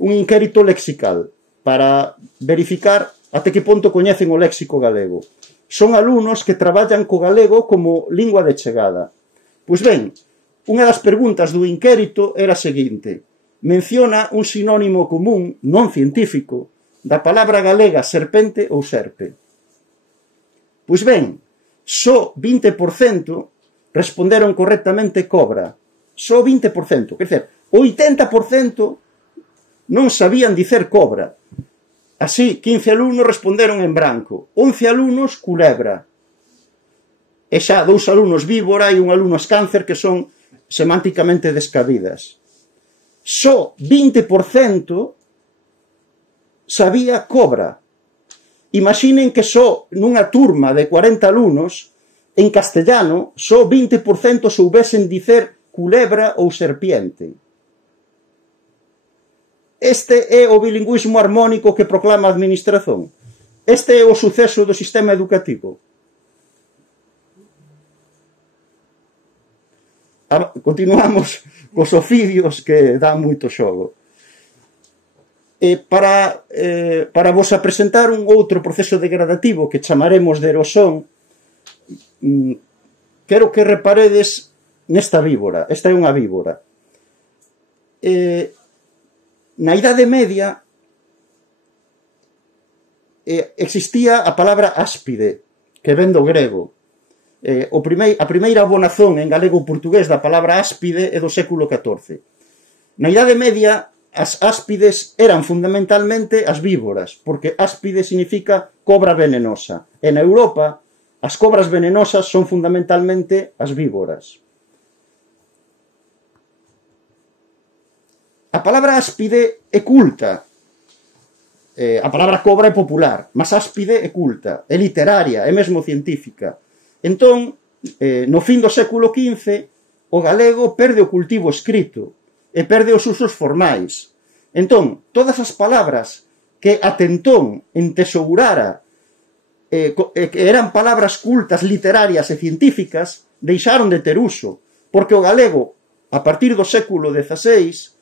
un inquérito lexical para verificar até que ponto coñecen o léxico galego. Son alumnos que traballan co galego como lingua de chegada. Pois ben, unha das preguntas do inquérito era a seguinte: menciona un sinónimo común non científico da palabra galega serpente ou serpe. Pois ben, só 20% responderon correctamente cobra. Só 20%. Quer dizer, o 80% non sabían dicer cobra. Así, 15 alumnos responderon en branco, 11 alumnos culebra. E xa 2 alumnos víbora e un alumno escáncer que son semánticamente descabidas. Só 20% sabía cobra. Imaginen que só nunha turma de 40 alumnos, en castellano, só 20% soubesen dicer culebra ou serpiente. Este é o bilingüismo armónico que proclama a administración. Este é o suceso do sistema educativo. Continuamos cos oficios que dan moito xogo. Para vos apresentar un outro proceso degradativo que chamaremos de erosón, quero que reparedes nesta víbora. Esta é unha víbora. Na Idade Media existía a palabra áspide, que ven do grego. A primeira abonazón en galego ou portugués da palabra áspide é do século XIV. Na Idade Media, as áspides eran fundamentalmente as víboras, porque áspide significa cobra venenosa. E na Europa, as cobras venenosas son fundamentalmente as víboras. A palabra áspide é culta. A palabra cobra é popular, mas áspide é culta, é literaria, é mesmo científica. Entón, no fin do século XV, o galego perde o cultivo escrito e perde os usos formais. Entón, todas as palabras que atentón entesourara que eran palabras cultas, literarias e científicas, deixaron de ter uso, porque o galego, a partir do século XVI,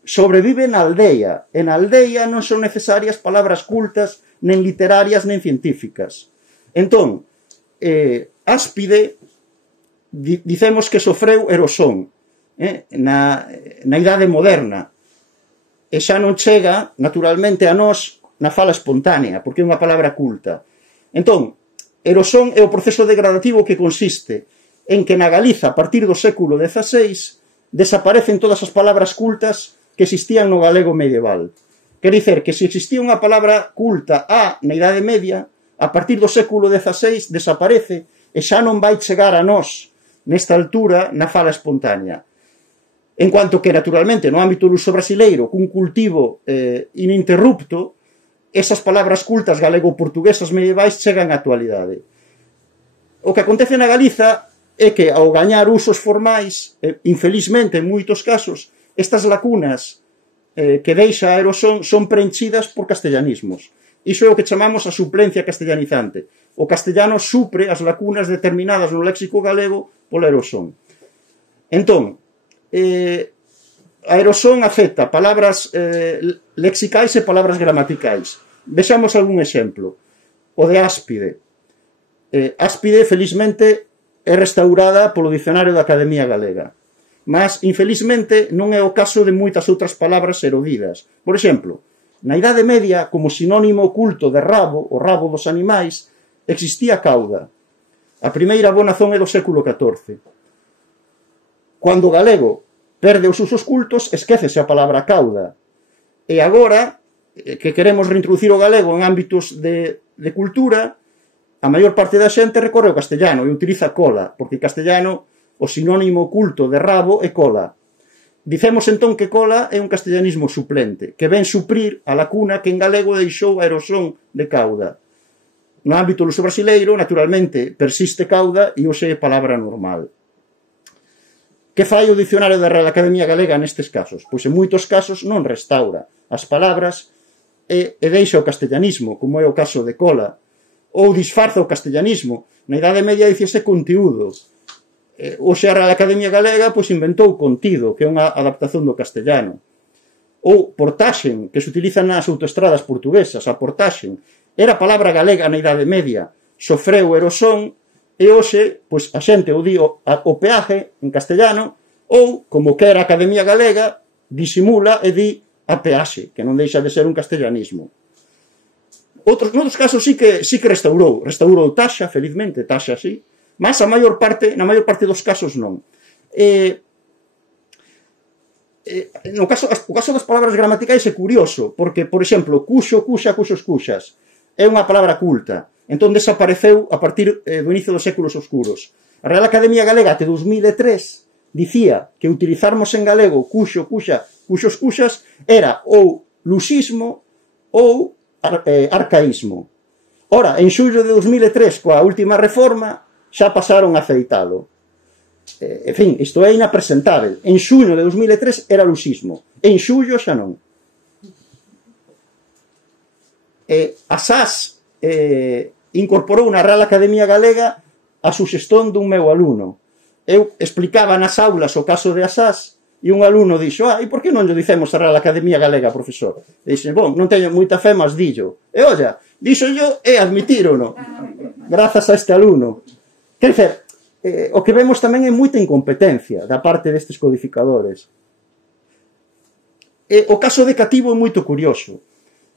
sobrevive na aldea. En a aldea non son necesarias palabras cultas, nen literarias, nen científicas. Entón, áspide, dicemos que sofreu erosón na idade moderna. E xa non chega, naturalmente, a nós na fala espontánea, porque é unha palabra culta. Entón, erosón é o proceso degradativo que consiste en que na Galiza, a partir do século XVI, desaparecen todas as palabras cultas que existían no galego medieval. Quer dizer que se existía unha palabra culta na Idade Media, a partir do século XVI desaparece e xa non vai chegar a nós, nesta altura, na fala espontánea. En cuanto que, naturalmente, no ámbito do uso brasileiro, cun cultivo ininterrupto, esas palabras cultas galego-portuguesas medievais chegan á actualidade. O que acontece na Galiza é que, ao gañar usos formais, infelizmente, en moitos casos, estas lacunas que deixa a Aerosón son preenchidas por castellanismos. Iso é o que chamamos a suplencia castellanizante. O castellano supre as lacunas determinadas no léxico galego pola Aerosón. Entón, a Aerosón acepta palabras lexicais e palabras gramaticais. Vexamos algún exemplo. O de áspide. Áspide, felizmente, é restaurada polo dicionario da Academia Galega. Mas, infelizmente, non é o caso de moitas outras palabras erodidas. Por exemplo, na Idade Media, como sinónimo oculto de rabo, o rabo dos animais, existía cauda. A primeira abonazón é do século XIV. Cando o galego perde os usos cultos, esquécese a palabra cauda. E agora, que queremos reintroducir o galego en ámbitos de cultura, a maior parte da xente recorre ao castellano e utiliza cola, porque en castellano o sinónimo oculto de rabo é cola. Dicemos entón que cola é un castellanismo suplente, que ven suprir a lacuna que en galego deixou a Aerosón de cauda. No ámbito luso brasileiro, naturalmente, persiste cauda e hoxe é palabra normal. Que fai o dicionario da Real Academia Galega nestes casos? Pois en moitos casos non restaura as palabras e deixa o castellanismo, como é o caso de cola, ou disfarza o castellanismo. Na Idade Media dicese contiúdo. Hoxe a Real Academia Galega pois inventou contido, que é unha adaptación do castellano. Ou portaxen, que se utiliza nas autoestradas portuguesas. A portaxen era palabra galega na Idade Media, sofreu erosón, e hoxe pois a xente o di o peaje en castellano, ou, como que era a Academia Galega, disimula e di a peaxe, que non deixa de ser un castellanismo. Noutros casos sí que restaurou taxa, felizmente, taxa sí, mas na maior parte dos casos non. O caso das palabras gramaticais é curioso, porque, por exemplo, cuxo, cuxa, cuxos, cuxas, é unha palabra culta, entón desapareceu a partir do inicio dos séculos oscuros. A Real Academia Galega, até 2003, dicía que utilizarmos en galego cuxo, cuxa, cuxos, cuxas, era ou luxismo ou arcaísmo. Ora, en xullo de 2003, coa última reforma, xa pasaron a aceitalo. En fin, isto é inapresentável. En xullo de 2003 era luxismo. En xullo xa non. A SAS incorporou na Real Academia Galega a suxestón dun meu alumno. Eu explicaba nas aulas o caso de Asás e un alumno dixo, e por que non lle dicemos a Real Academia Galega, profesor? E dixe, non teño moita fe, mas dillo. E olla, dixo yo e admitírono, grazas a este alumno. Quer dizer, o que vemos tamén é moita incompetencia da parte destes codificadores. O caso de cativo é moito curioso.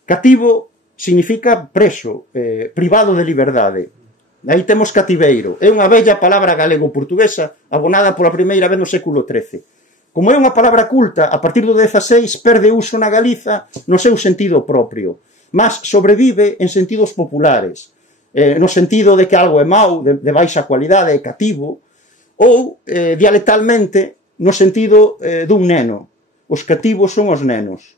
Cativo significa preso, privado de liberdade. Aí temos cativeiro. É unha bella palabra galego-portuguesa abonada pola primeira vez no século XIII. Como é unha palabra culta, a partir do XVI perde uso na Galiza no seu sentido propio, mas sobrevive en sentidos populares, no sentido de que algo é mau, de baixa cualidade, é cativo, ou dialectalmente no sentido dun neno. Os cativos son os nenos.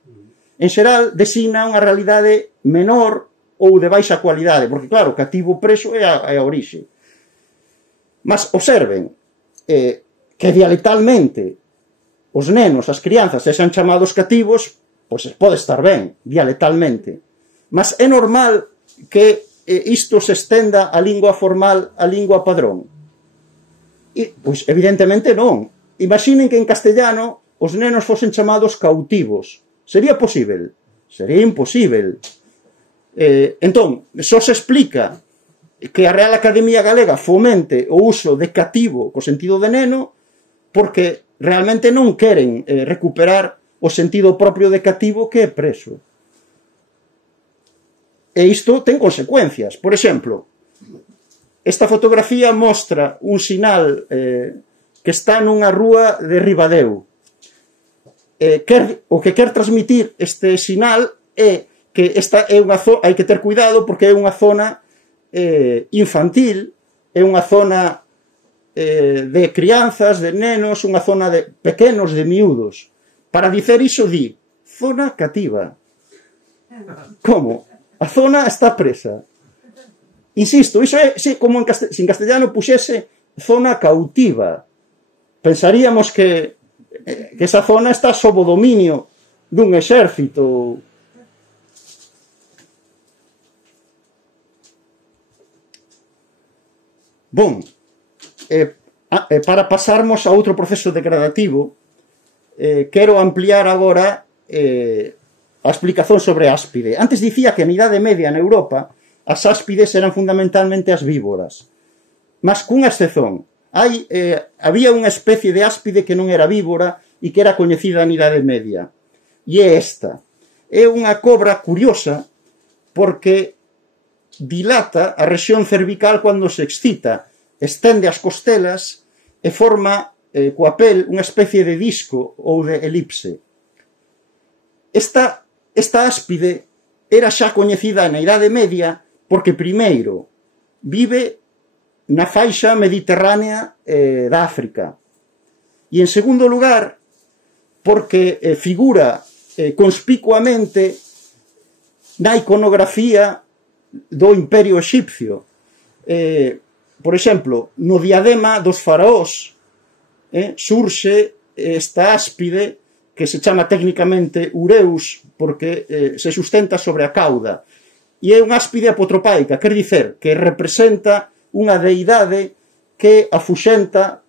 En xeral, designa unha realidade menor ou de baixa cualidade, porque claro, cativo preso é a orixe. Mas observen que dialectalmente os nenos, as crianzas, sexan chamados cativos, pois pode estar ben, dialectalmente. Mas é normal que isto se estenda a lingua formal, a lingua padrón? Pois evidentemente non. Imaginen que en castellano os nenos fosen chamados cautivos. Sería posible? Sería imposible. Entón, só se explica que a Real Academia Galega fomente o uso de cativo co sentido de neno porque realmente non queren recuperar o sentido propio de cativo que é preso. E isto ten consecuencias. Por exemplo, esta fotografía mostra un sinal que está nunha rúa de Ribadeo. O que quer transmitir este sinal é que esta é unha zona, hai que ter cuidado porque é unha zona infantil, é unha zona de crianzas, de nenos, unha zona de pequenos, de miúdos. Para dicer iso di, zona cativa. Como? A zona está presa. Insisto, iso é como se en castellano puxese zona cautiva. Pensaríamos que esa zona está sob o dominio dun exército. Bon, para pasarmos a outro proceso degradativo, quero ampliar agora a explicación sobre a áspide. Antes dicía que na Idade Media na Europa as áspides eran fundamentalmente as víboras, mas cunha excepción. Había unha especie de áspide que non era víbora e que era coñecida na Idade Media. E é esta. É unha cobra curiosa porque dilata a rexión cervical cando se excita, estende as costelas e forma coa pel unha especie de disco ou de elipse. Esta áspide era xa coñecida na Idade Media porque, primeiro, vive na faixa mediterránea da África. E, en segundo lugar, porque figura conspicuamente na iconografía do Imperio Exipcio. Por exemplo, no diadema dos faraós surxe esta áspide que se chama técnicamente ureus porque se sustenta sobre a cauda. E é unha áspide apotropaica, quer dicer que representa unha deidade que afuxenta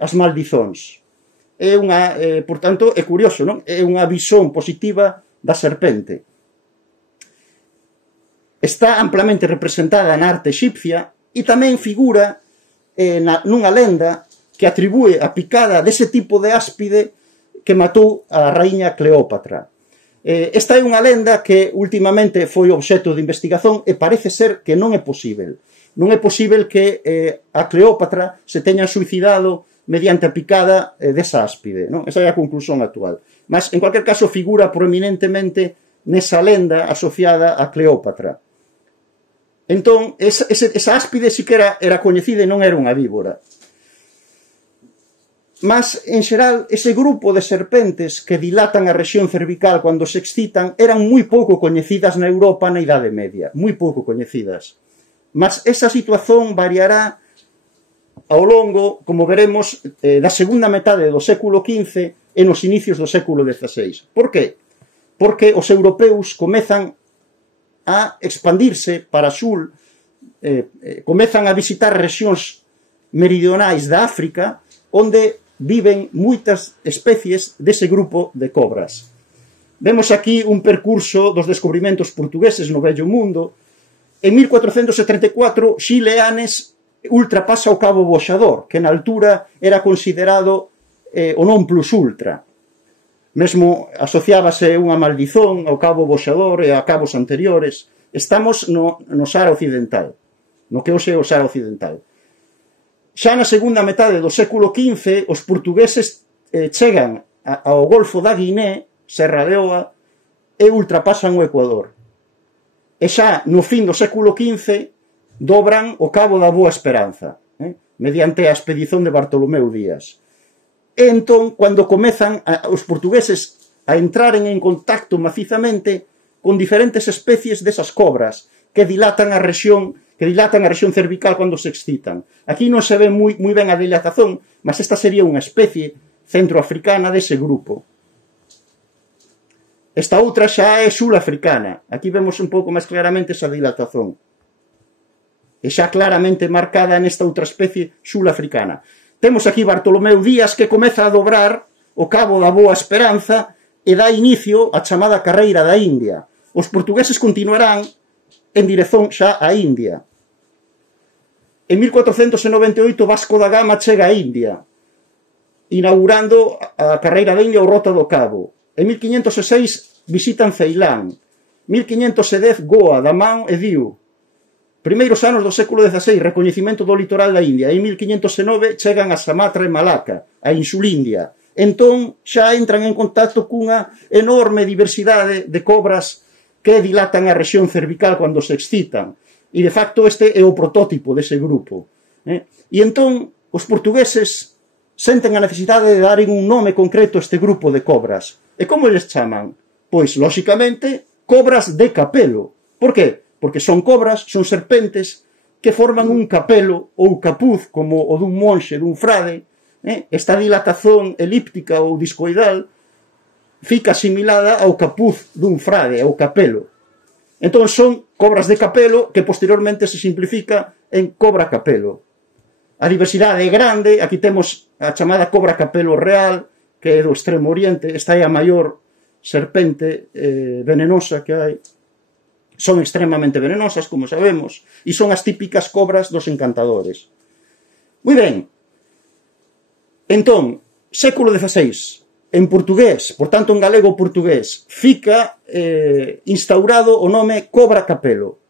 as maldizóns. Por tanto, é curioso, non? É unha visón positiva da serpente. Está amplamente representada na arte exipcia e tamén figura nunha lenda que atribúe a picada dese tipo de áspide que matou a raíña Cleópatra. Esta é unha lenda que últimamente foi obxecto de investigación e parece ser que non é posível. Non é posível que a Cleópatra se teña suicidado mediante a picada desa áspide. Non? Esa é a conclusión actual. Mas, en cualquier caso, figura proeminentemente nesa lenda asociada a Cleópatra. Entón, esa áspide sí que era coñecida e non era unha víbora. Mas, en xeral, ese grupo de serpentes que dilatan a rexión cervical cando se excitan eran moi pouco coñecidas na Europa na Idade Media. Moi pouco coñecidas. Mas esa situación variará ao longo, como veremos, da segunda metade do século XV e nos inicios do século XVI. Por que? Porque os europeus comezan a expandirse para sul, comezan a visitar rexións meridionais da África, onde viven moitas especies dese grupo de cobras. Vemos aquí un percurso dos descubrimentos portugueses no Vello Mundo. En 1434, Xileanes ultrapasa o Cabo Boxador, que na altura era considerado o non plus ultra. Mesmo asociábase unha maldizón ao Cabo Boxador e a cabos anteriores. Estamos no Sahara Occidental, no que hoxe é o Sahara Occidental. Xa na segunda metade do século XV, os portugueses chegan ao Golfo da Guiné, Serra Leoa, e ultrapasan o Ecuador. E xa no fin do século XV dobran o Cabo da Boa Esperanza, mediante a expedición de Bartolomeu Díaz. E entón, cando comezan os portugueses a entraren en contacto macizamente con diferentes especies desas cobras que dilatan a rexión cervical cando se excitan. Aquí non se ve moi ben a dilatación, mas esta sería unha especie centroafricana dese grupo. Esta outra xa é sulafricana. Aquí vemos un pouco máis claramente esa dilatación. E xa claramente marcada nesta outra especie sulafricana. Temos aquí Bartolomeu Díaz que comeza a dobrar o Cabo da Boa Esperanza e dá inicio á chamada Carreira da India. Os portugueses continuarán en dirección xa a India. En 1498 Vasco da Gama chega a India, inaugurando a Carreira da India ou Rota do Cabo. En 1506 visitan Ceilán. 1510 Goa, Damán e Diu. Primeiros anos do século XVI, recoñecimento do litoral da India. En 1509 chegan a Sumatra e Malaca, a Insulindia. Entón xa entran en contacto cunha enorme diversidade de cobras que dilatan a rexión cervical cando se excitan. E, de facto, este é o protótipo dese grupo. E entón, os portugueses senten a necesidade de darem un nome concreto a este grupo de cobras. E como les chaman? Pois, lóxicamente, cobras de capelo. Por que? Porque son cobras, son serpentes que forman un capelo ou capuz como o dun monxe, dun frade. Esta dilatación elíptica ou discoidal fica asimilada ao capuz dun frade, ao capelo. Entón son cobras de capelo que posteriormente se simplifica en cobra capelo. A diversidade é grande, aquí temos a chamada cobra capelo real, que é do extremo oriente, esta é a maior serpente venenosa que hai. Son extremamente venenosas, como sabemos, e son as típicas cobras dos encantadores. Moi ben. Entón, século XVI, en portugués, por tanto en galego-portugués, fica instaurado o nome cobra capelo.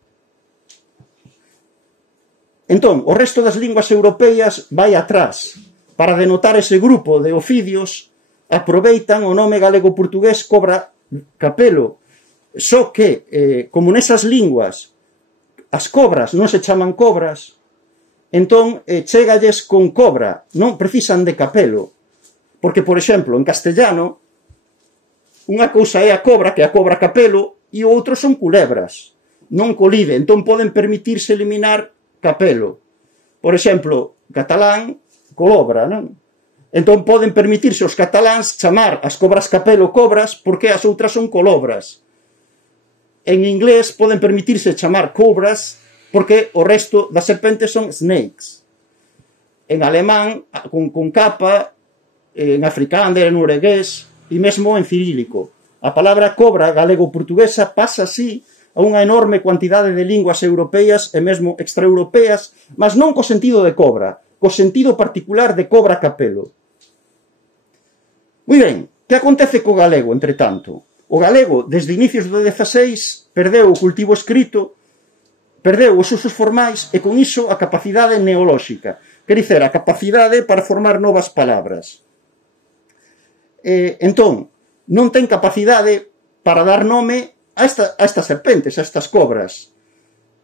Entón, o resto das linguas europeas vai atrás. Para denotar ese grupo de oficios, aproveitan o nome galego-portugués cobra capelo. Só que, como nesas linguas as cobras non se chaman cobras, entón chegalles con cobra, non precisan de capelo. Porque, por exemplo, en castellano, unha cousa é a cobra, que é a cobra capelo, e o outro son culebras. Non colide, entón poden permitirse eliminar capelo. Por exemplo, catalán, colobra, non? Entón poden permitirse os cataláns chamar as cobras capelo cobras porque as outras son colobras. En inglés poden permitirse chamar cobras porque o resto das serpentes son snakes. En alemán, con capa, en africánder, en noruegués e mesmo en cirílico. A palabra cobra galego-portuguesa pasa así a unha enorme cuantidade de linguas europeas e mesmo extraeuropeas, mas non co sentido de cobra, co sentido particular de cobra capelo. Moi ben, que acontece co galego, entre tanto? O galego, desde inicios do XVI, perdeu o cultivo escrito, perdeu os usos formais e con iso a capacidade neolóxica, quer dizer, a capacidade para formar novas palabras. Entón, non ten capacidade para dar nome a estas serpentes, a estas cobras.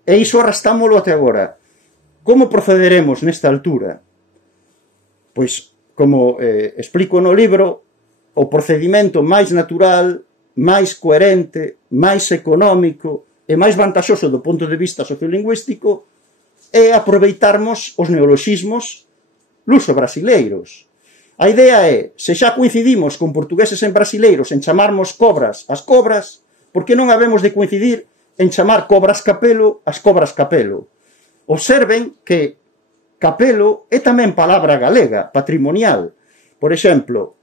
E iso arrastámolo até agora. Como procederemos nesta altura? Pois, como explico no libro, o procedimento máis natural, máis coherente, máis económico e máis vantaxoso do ponto de vista sociolingüístico é aproveitarmos os neoloxismos luso-brasileiros. A idea é, se xa coincidimos con portugueses e brasileiros en chamarmos cobras as cobras, por que non habemos de coincidir en chamar cobras capelo as cobras capelo? Observen que capelo é tamén palabra galega, patrimonial. Por exemplo,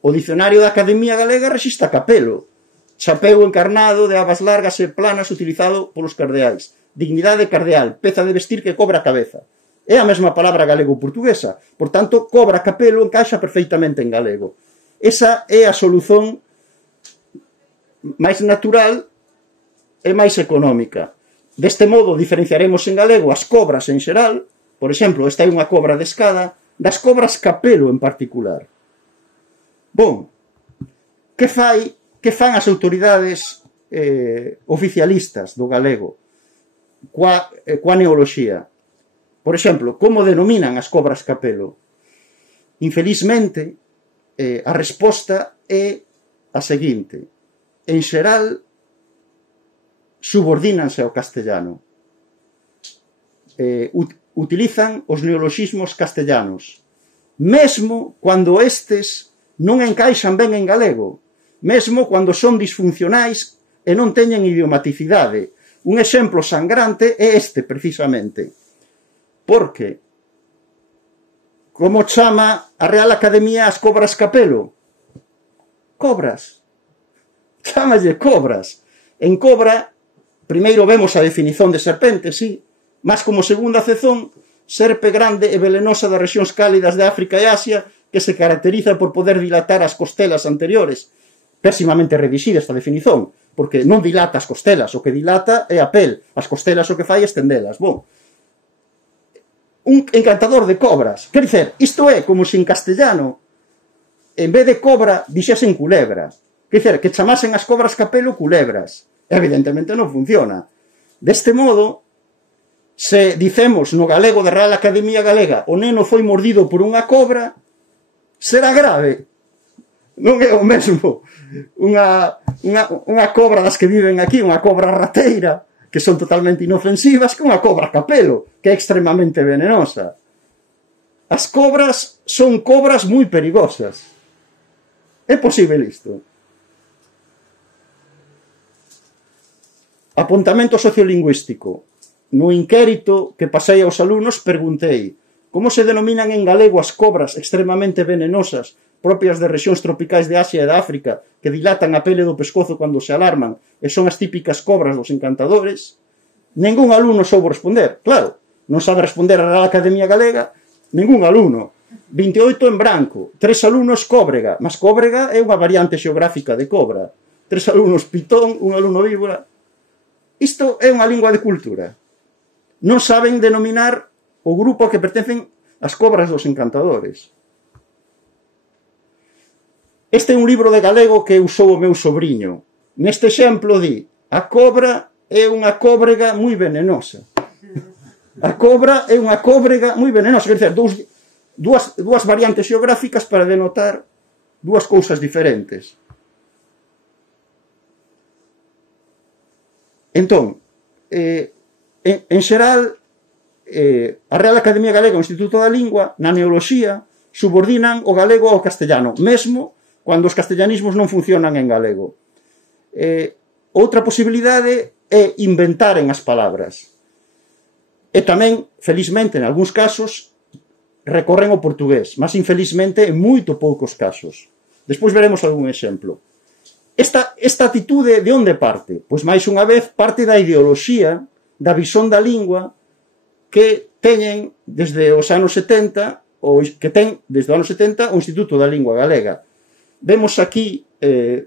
o dicionario da Academia Galega rexistra capelo, chapeu encarnado de abas largas e planas utilizado polos cardeais, dignidade cardeal, peza de vestir que cobra a cabeza. É a mesma palabra galego-portuguesa, por tanto, cobra capelo encaixa perfeitamente en galego. Esa é a solución máis natural e máis económica. Deste modo, diferenciaremos en galego as cobras en xeral, por exemplo, esta é unha cobra de escada, das cobras capelo en particular. Bon, que fan as autoridades oficialistas do galego coa neoloxía? Por exemplo, como denominan as cobras capelo? Infelizmente, a resposta é a seguinte. En xeral, subordínanse ao castellano. Utilizan os neoloxismos castellanos. Mesmo cando estes non encaixan ben en galego, mesmo cando son disfuncionais e non teñen idiomaticidade. Un exemplo sangrante é este, precisamente. Porque, como chama a Real Academia as cobras capelo? Cobras. Chámalle cobras. En cobra, primeiro vemos a definición de serpente, sí, mas como segunda acepción, serpe grande e velenosa das rexións cálidas de África e Asia, que se caracteriza por poder dilatar as costelas anteriores. Pésimamente revisida esta definición, porque non dilata as costelas, o que dilata é a pel, as costelas o que fai é estendelas. Bon, un encantador de cobras, quer dizer, isto é como se en castellano, en vez de cobra, dixesen culebra, quer dizer, que chamasen as cobras capelo culebras. Evidentemente non funciona. Deste modo, se dicemos no galego da Real Academia Galega o neno foi mordido por unha cobra, será grave. Non é o mesmo unha cobra das que viven aquí, unha cobra rateira, que son totalmente inofensivas, que unha cobra capelo, que é extremamente venenosa. As cobras son cobras moi perigosas. É posible isto? Apuntamento sociolingüístico. No inquérito que pasei aos alumnos perguntei como se denominan en galego as cobras extremamente venenosas propias de rexións tropicais de Asia e de África que dilatan a pele do pescozo cando se alarman e son as típicas cobras dos encantadores. Ningún alumno soubo responder. Claro, non sabe responder a Real Academia Galega ningún alumno. 28 en branco, 3 alumnos cóbrega, mas cóbrega é unha variante xeográfica de cobra. 3 alumnos pitón, un alumno víbora. Isto é unha lingua de cultura. Non saben denominar o grupo a que pertencen as cobras dos encantadores. Este é un libro de galego que usou o meu sobrinho. Neste exemplo di: a cobra é unha cóbrega moi venenosa. A cobra é unha cóbrega moi venenosa. Quer dizer, dúas variantes xeográficas para denotar dúas cousas diferentes. Entón, en xeral, a Real Academia Galega e o Instituto da Lingua, na neoloxía, subordinan o galego ao castellano, mesmo cando os castellanismos non funcionan en galego. Outra posibilidade é inventaren as palabras. E tamén, felizmente, en algúns casos, recorren ao portugués, mas infelizmente en moito poucos casos. Despois veremos algún exemplo. Esta atitude de onde parte? Pois máis unha vez parte da ideoloxía, da visón da lingua que teñen desde os anos 70, ou que ten desde os anos 70 o Instituto da Lingua Galega. Vemos aquí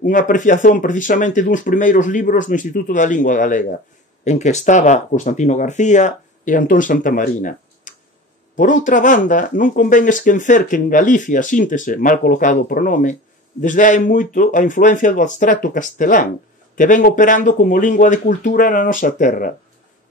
unha apreciación precisamente duns primeiros libros do Instituto da Lingua Galega, en que estaba Constantino García e Antón Santamarina. Por outra banda, non convén esquecer que en Galicia, síntese, mal colocado o pronome, desde hai moito a influencia do abstracto castelán, que ven operando como lingua de cultura na nosa terra.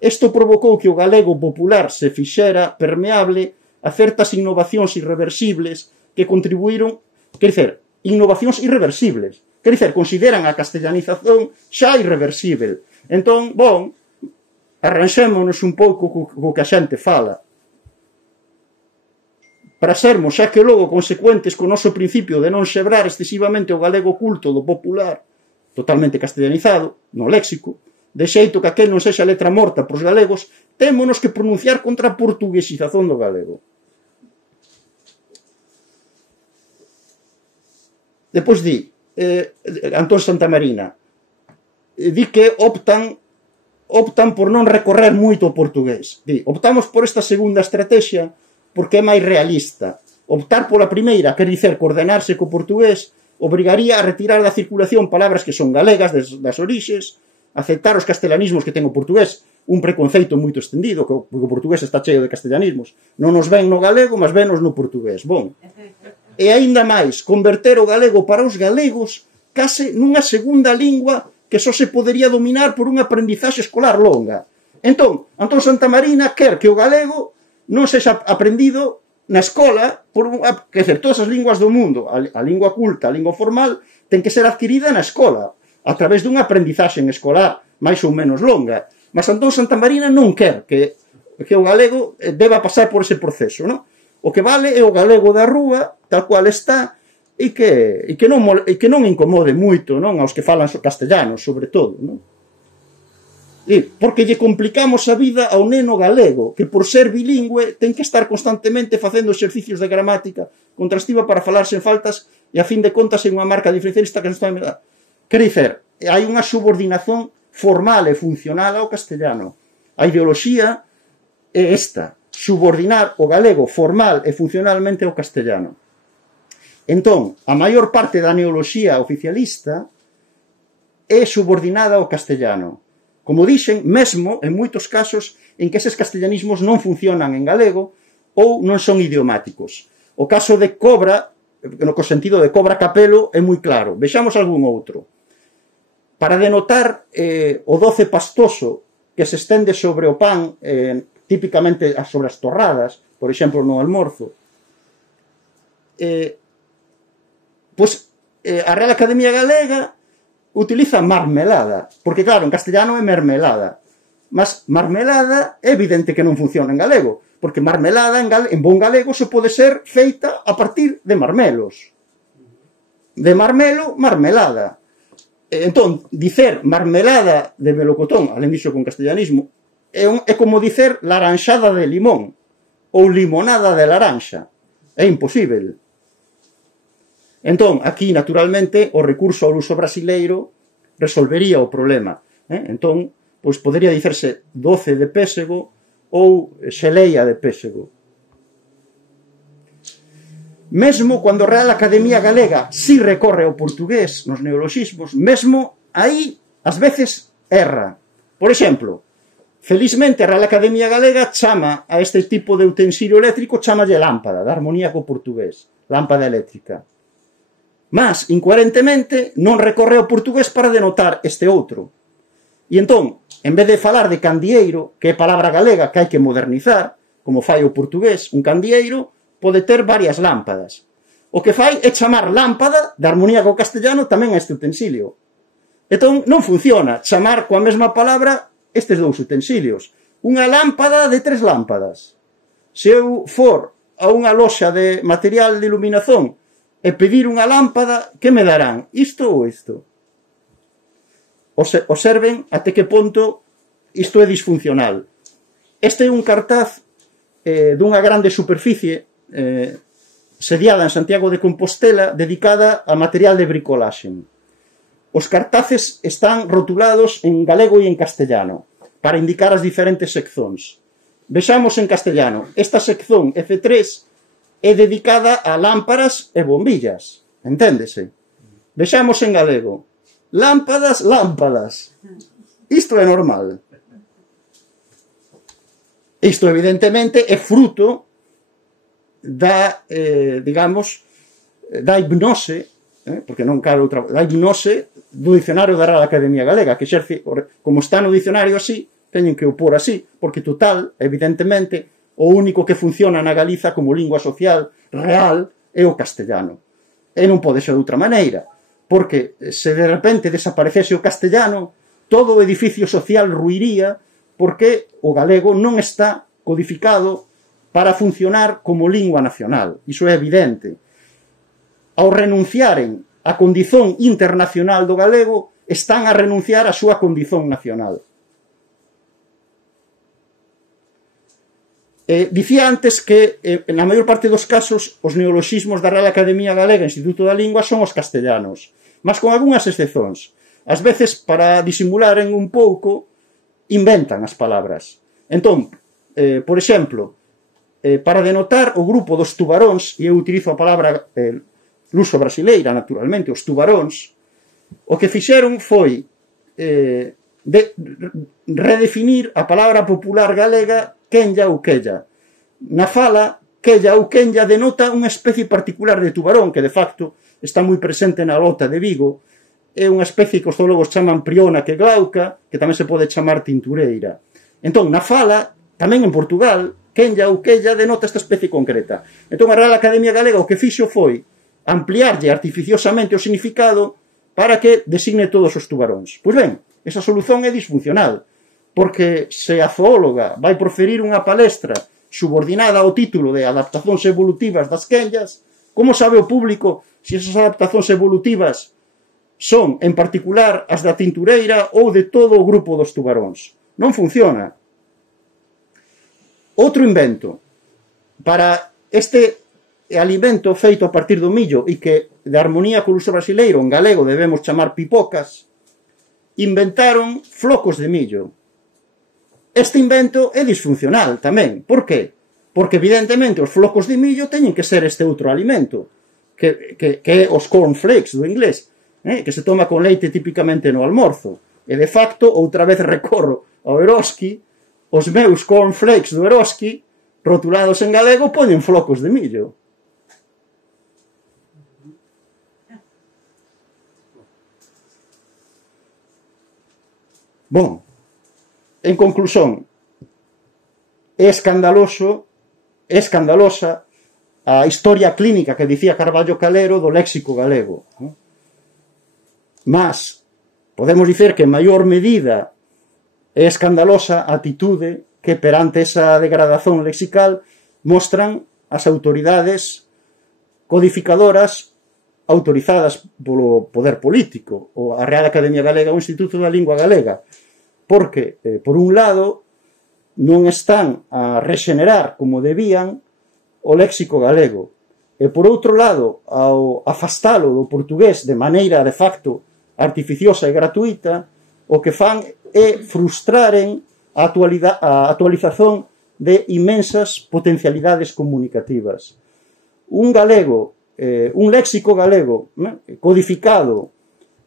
Isto provocou que o galego popular se fixera permeable a certas innovacións irreversibles que contribuíron, quer dizer, innovacións irreversibles, quer dizer, consideran a castellanización xa irreversible. Entón, arranxémonos un pouco co que a xente fala. Para sermos, xa que logo, consecuentes co noso principio de non xebrar excesivamente o galego culto do popular, totalmente castellanizado, no léxico, de xeito que aquel non sexa letra morta pros galegos, témonos que pronunciar contra a portuguesización do galego. Depois di, Antón Santamarina, di que optan por non recorrer moito o portugués. Di, optamos por esta segunda estrategia porque é máis realista. Optar pola primeira, quer dizer, coordenarse co portugués, obrigaría a retirar da circulación palabras que son galegas das orixes, aceptar os castellanismos que ten o portugués, un preconceito moito extendido, que o portugués está cheo de castellanismos. Non nos ven no galego, mas venos no portugués. E aínda máis, converter o galego para os galegos case nunha segunda lingua que só se podería dominar por unha aprendizaxe escolar longa. Entón, Antón Santamarina quer que o galego non sexa aprendido na escola, quer dizer, todas as linguas do mundo, a lingua culta, a lingua formal, ten que ser adquirida na escola, a través dunha aprendizaxe escolar máis ou menos longa. Mas Antón Santamarina non quer que o galego deba pasar por ese proceso, non? O que vale é o galego da rúa, tal cual está, e que non incomode moito, non, aos que falan castellano, sobre todo, non? Porque lle complicamos a vida ao neno galego, que por ser bilingüe ten que estar constantemente facendo exercicios de gramática contrastiva para falar sen faltas e a fin de contas é unha marca diferencialista que non está... Quer dizer, hai unha subordinación formal e funcional ao castellano. A ideoloxía é esta, subordinar o galego formal e funcionalmente ao castellano. Entón, a maior parte da neoloxía oficialista é subordinada ao castellano. Como dixen, mesmo en moitos casos en que eses castellanismos non funcionan en galego ou non son idiomáticos. O caso de cobra, no sentido de cobra capelo, é moi claro. Vexamos algún outro. Para denotar o doce pastoso que se estende sobre o pan, típicamente sobre as torradas, por exemplo, no almorzo, pois a Real Academia Galega utiliza marmelada, porque claro, en castellano é mermelada, mas marmelada é evidente que non funciona en galego, porque marmelada en bon galego se pode ser feita a partir de marmelos. De marmelo, marmelada. Entón, dicer marmelada de melocotón, alén diso con castellanismo, é como dicer laranxada de limón ou limonada de laranxa. É imposible. Entón, aquí, naturalmente, o recurso ao uso brasileiro resolvería o problema. Entón, pois podería dicerse doce de pésego ou xeleia de pésego. Mesmo cando a Real Academia Galega si recorre ao portugués nos neoloxismos, mesmo aí, ás veces, erra. Por exemplo, felizmente a Real Academia Galega chama a este tipo de utensilio eléctrico, chamalle lámpada, da armonía co portugués, lámpada eléctrica. Mas, incoherentemente, non recorre ao portugués para denotar este outro. E entón, en vez de falar de candieiro, que é palabra galega que hai que modernizar, como fai o portugués, un candieiro pode ter varias lámpadas. O que fai é chamar lámpada, de armonía co castellano, tamén a este utensilio. Entón, non funciona chamar coa mesma palabra estes dous utensilios. Unha lámpada de 3 lámpadas. Se eu for a unha loxa de material de iluminación e pedir unha lámpada, que me darán? Isto ou isto? Observen até que ponto isto é disfuncional. Este é un cartaz dunha grande superficie sediada en Santiago de Compostela dedicada a material de bricolaxe. Os cartaces están rotulados en galego e en castellano para indicar as diferentes seccións. Vexamos en castellano. Esta sección F3 é dedicada a lámparas e bombillas. Enténdese? Vexamos en galego. Lámpadas, lámpadas. Isto é normal. Isto, evidentemente, é fruto da, digamos, da hipnose, porque non cabe outra, da hipnose do dicionario da Real Academia Galega, que xerce, como está no dicionario así, teñen que o pôr así, porque total, evidentemente, o único que funciona na Galiza como lingua social real é o castellano. E non pode ser de outra maneira, porque se de repente desaparecese o castellano, todo o edificio social ruiría, porque o galego non está codificado para funcionar como lingua nacional. Iso é evidente. Ao renunciaren a condición internacional do galego, están a renunciar á súa condición nacional. Dicía antes que, na maior parte dos casos, os neoloxismos da Real Academia Galega e Instituto da Lingua son os castellanos, mas con algunhas excepcións. Ás veces, para disimularen un pouco, inventan as palabras. Entón, por exemplo, para denotar o grupo dos tubaróns, e eu utilizo a palabra luso brasileira, naturalmente, os tubaróns, o que fixeron foi redefinir a palabra popular galega quenya ou quella. Na fala, quella ou quenya denota unha especie particular de tubarón que, de facto, está moi presente na lota de Vigo. É unha especie que os zoólogos chaman priona que glauca, que tamén se pode chamar tintureira. Entón, na fala, tamén en Portugal, quenya ou quella denota esta especie concreta. Entón, a Real Academia Galega o que fixo foi ampliarlle artificiosamente o significado para que designe todos os tubaróns. Pois ben, esa solución é disfuncional, porque se a zoóloga vai proferir unha palestra subordinada ao título de adaptacións evolutivas das quenyas, como sabe o público se esas adaptacións evolutivas son, en particular, as da tintureira ou de todo o grupo dos tubaróns? Non funciona. Outro invento. Para este alimento feito a partir do millo e que, de armonía co uso brasileiro, en galego debemos chamar pipocas, inventaron flocos de millo. Este invento é disfuncional tamén. Por qué? Porque, evidentemente, os flocos de millo teñen que ser este outro alimento, que é os cornflakes do inglés, que se toma con leite típicamente no almorzo. E, de facto, outra vez recorro ao Eroski, os meus cornflakes do Eroski, rotulados en galego, poñen flocos de millo. Bon, en conclusión, é escandalosa a historia clínica que dicía Carballo Calero do léxico galego. mas podemos dicer que en maior medida é escandalosa a atitude que perante esa degradación lexical mostran as autoridades codificadoras autorizadas polo poder político, ou a Real Academia Galega ou o Instituto da Lingua Galega, porque, por un lado, non están a rexenerar como debían o léxico galego, e por outro lado, ao afastalo do portugués de maneira de facto artificiosa e gratuita, o que fan é frustraren a actualización de inmensas potencialidades comunicativas. Un galego, un léxico galego codificado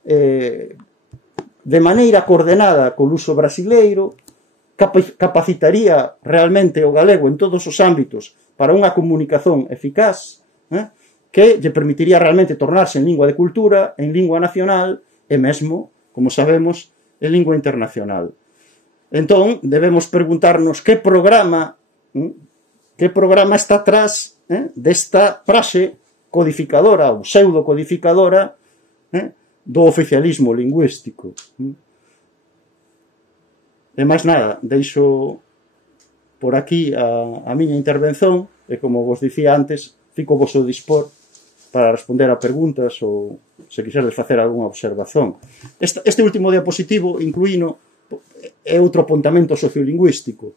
de maneira coordenada co uso brasileiro capacitaría realmente o galego en todos os ámbitos para unha comunicación eficaz, que lle permitiría realmente tornarse en lingua de cultura, en lingua nacional e mesmo, como sabemos, en lingua internacional. Entón, debemos preguntarnos que programa está atrás desta praxe codificadora ou pseudocodificadora do oficialismo lingüístico. E máis nada, deixo por aquí a miña intervención e, como vos dicía antes, fico vos ao dispor para responder a preguntas ou se quiserdes facer algunha observación. Este último diapositivo incluíno é outro apontamento sociolingüístico.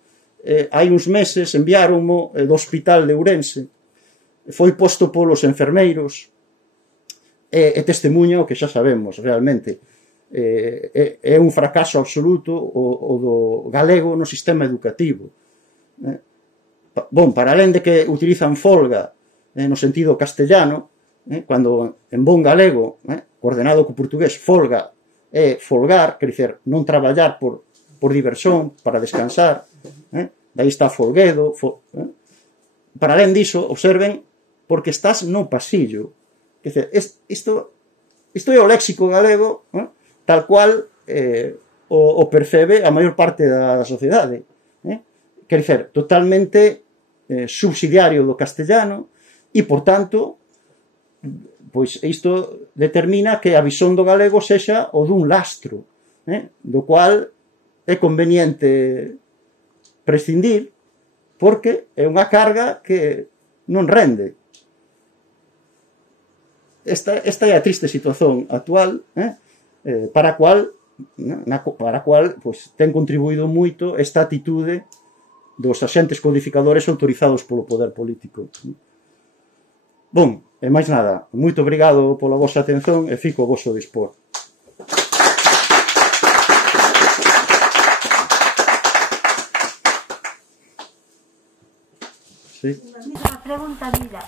Hai uns meses enviáronmo do Hospital de Ourense, foi posto polos enfermeiros e testemunha o que xa sabemos realmente. É un fracaso absoluto o do galego no sistema educativo. Bon, para alén de que utilizan folga no sentido castellano, cando en bon galego, coordenado co portugués, folga é folgar, quer dizer, non traballar por diversión, para descansar, daí está folguedo. Para alén diso, observen, porque estás no pasillo. Quer dizer, isto é o léxico galego, tal cual o percebe a maior parte da sociedade. Quer dizer, totalmente subsidiario do castellano e, por tanto, pois isto determina que a visón do galego sexa o dun lastro, do cual é conveniente prescindir porque é unha carga que non rende. Esta é a triste situación actual, para a cual pois, ten contribuído moito esta atitude dos axentes codificadores autorizados polo poder político. Bon, e máis nada, moito obrigado pola vosa atención e fico a voso dispor. Sí. A pregunta, mira,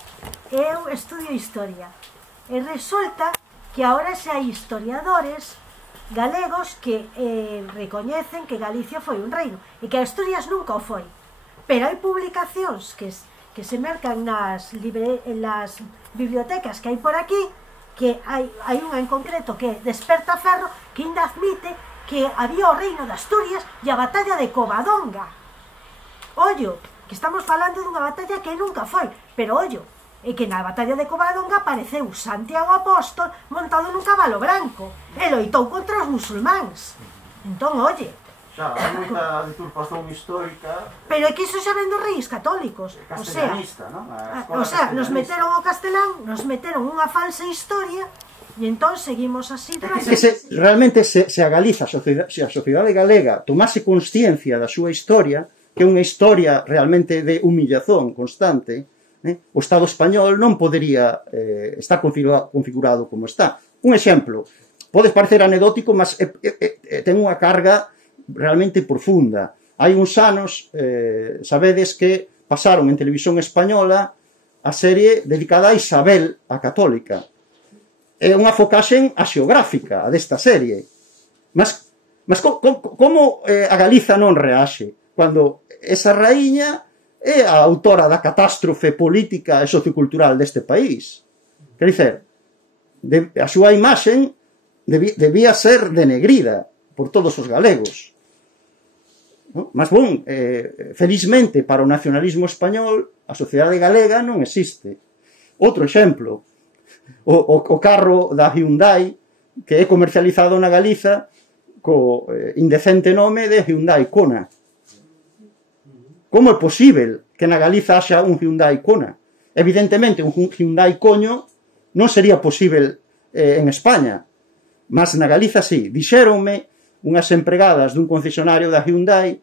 eu estudio historia e resulta que agora xa hai historiadores galegos que recoñecen que Galicia foi un reino e que Asturias nunca o foi, pero hai publicacións que se mercan nas bibliotecas que hai por aquí, que hai unha en concreto que Despertaferro, que ainda admite que había o reino de Asturias e a batalla de Covadonga. Ollo, que estamos falando dunha batalla que nunca foi, pero ollo, e que na batalla de Covadonga apareceu Santiago Apóstol montado nun cabalo branco e loitou contra os musulmáns. Entón, olle, xa, hai moita deturpación histórica, pero é que iso xa ven dos reis católicos, castellanista, non? O sea, nos meteron o castelán, nos meteron unha falsa historia e entón seguimos así. Realmente se a Galiza, se a sociedade galega tomase consciencia da súa historia, que é unha historia realmente de humillación constante, o Estado español non podería estar configurado como está. Un exemplo, pode parecer anecdótico, mas ten unha carga realmente profunda. Hai uns anos, sabedes que pasaron en televisión española a serie dedicada a Isabel a Católica. É unha focaxe axiográfica desta serie. Mas como a Galiza non reaxe cando esa raíña é a autora da catástrofe política e sociocultural deste país? Quer dizer, a súa imaxen debía ser denegrida por todos os galegos. Mas, bon, felizmente para o nacionalismo español a sociedade galega non existe. Outro exemplo, o carro da Hyundai que é comercializado na Galiza co indecente nome de Hyundai Kona. Como é posible que na Galiza haxa un Hyundai Kona? Evidentemente, un Hyundai Coño non sería posible en España, mas na Galiza sí. Dixéronme unhas empregadas dun concesionario da Hyundai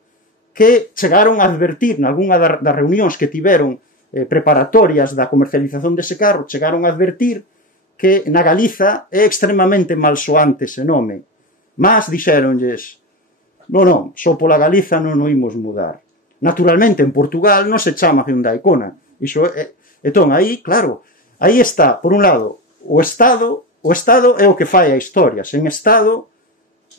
que chegaron a advertir nalgúna das reunións que tiveron preparatorias da comercialización dese carro, chegaron a advertir que na Galiza é extremamente malsoante ese nome. Mas dixéronlles, non, só pola Galiza non o imos mudar. Naturalmente, en Portugal non se chama Hyundai Kona. Entón, aí, claro, aí está, por un lado, o Estado é o que fai a historia. Sen Estado